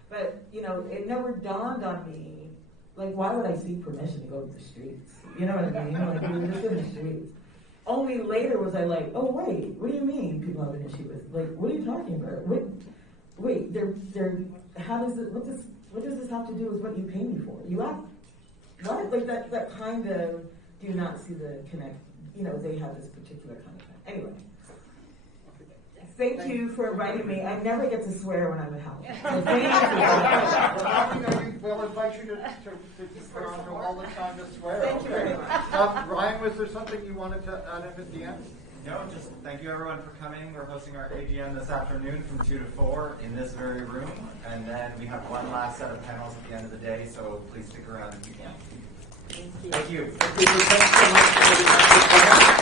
But, you know, it never dawned on me, like, why would I seek permission to go to the streets? You know what I mean? Like, we were just in the streets. Only later was I like, oh, wait, what do you mean people have an issue with? Like, what are you talking about? Wait, how does it, what does this have to do with what you pay me for? You act, what? Like, that kind of, do you not see the connect, you know, they have this particular kind of thing. Anyway. Thank you for inviting me. I never get to swear when I'm at home. So thank you. We'll invite you to around all the time to swear. Thank you very much. Ryan, was there something you wanted to add at the end? No, just thank you everyone for coming. We're hosting our AGM this afternoon from 2 to 4 in this very room. And then we have one last set of panels at the end of the day, so please stick around if you can. Thank you. Thank you. Thank you so much.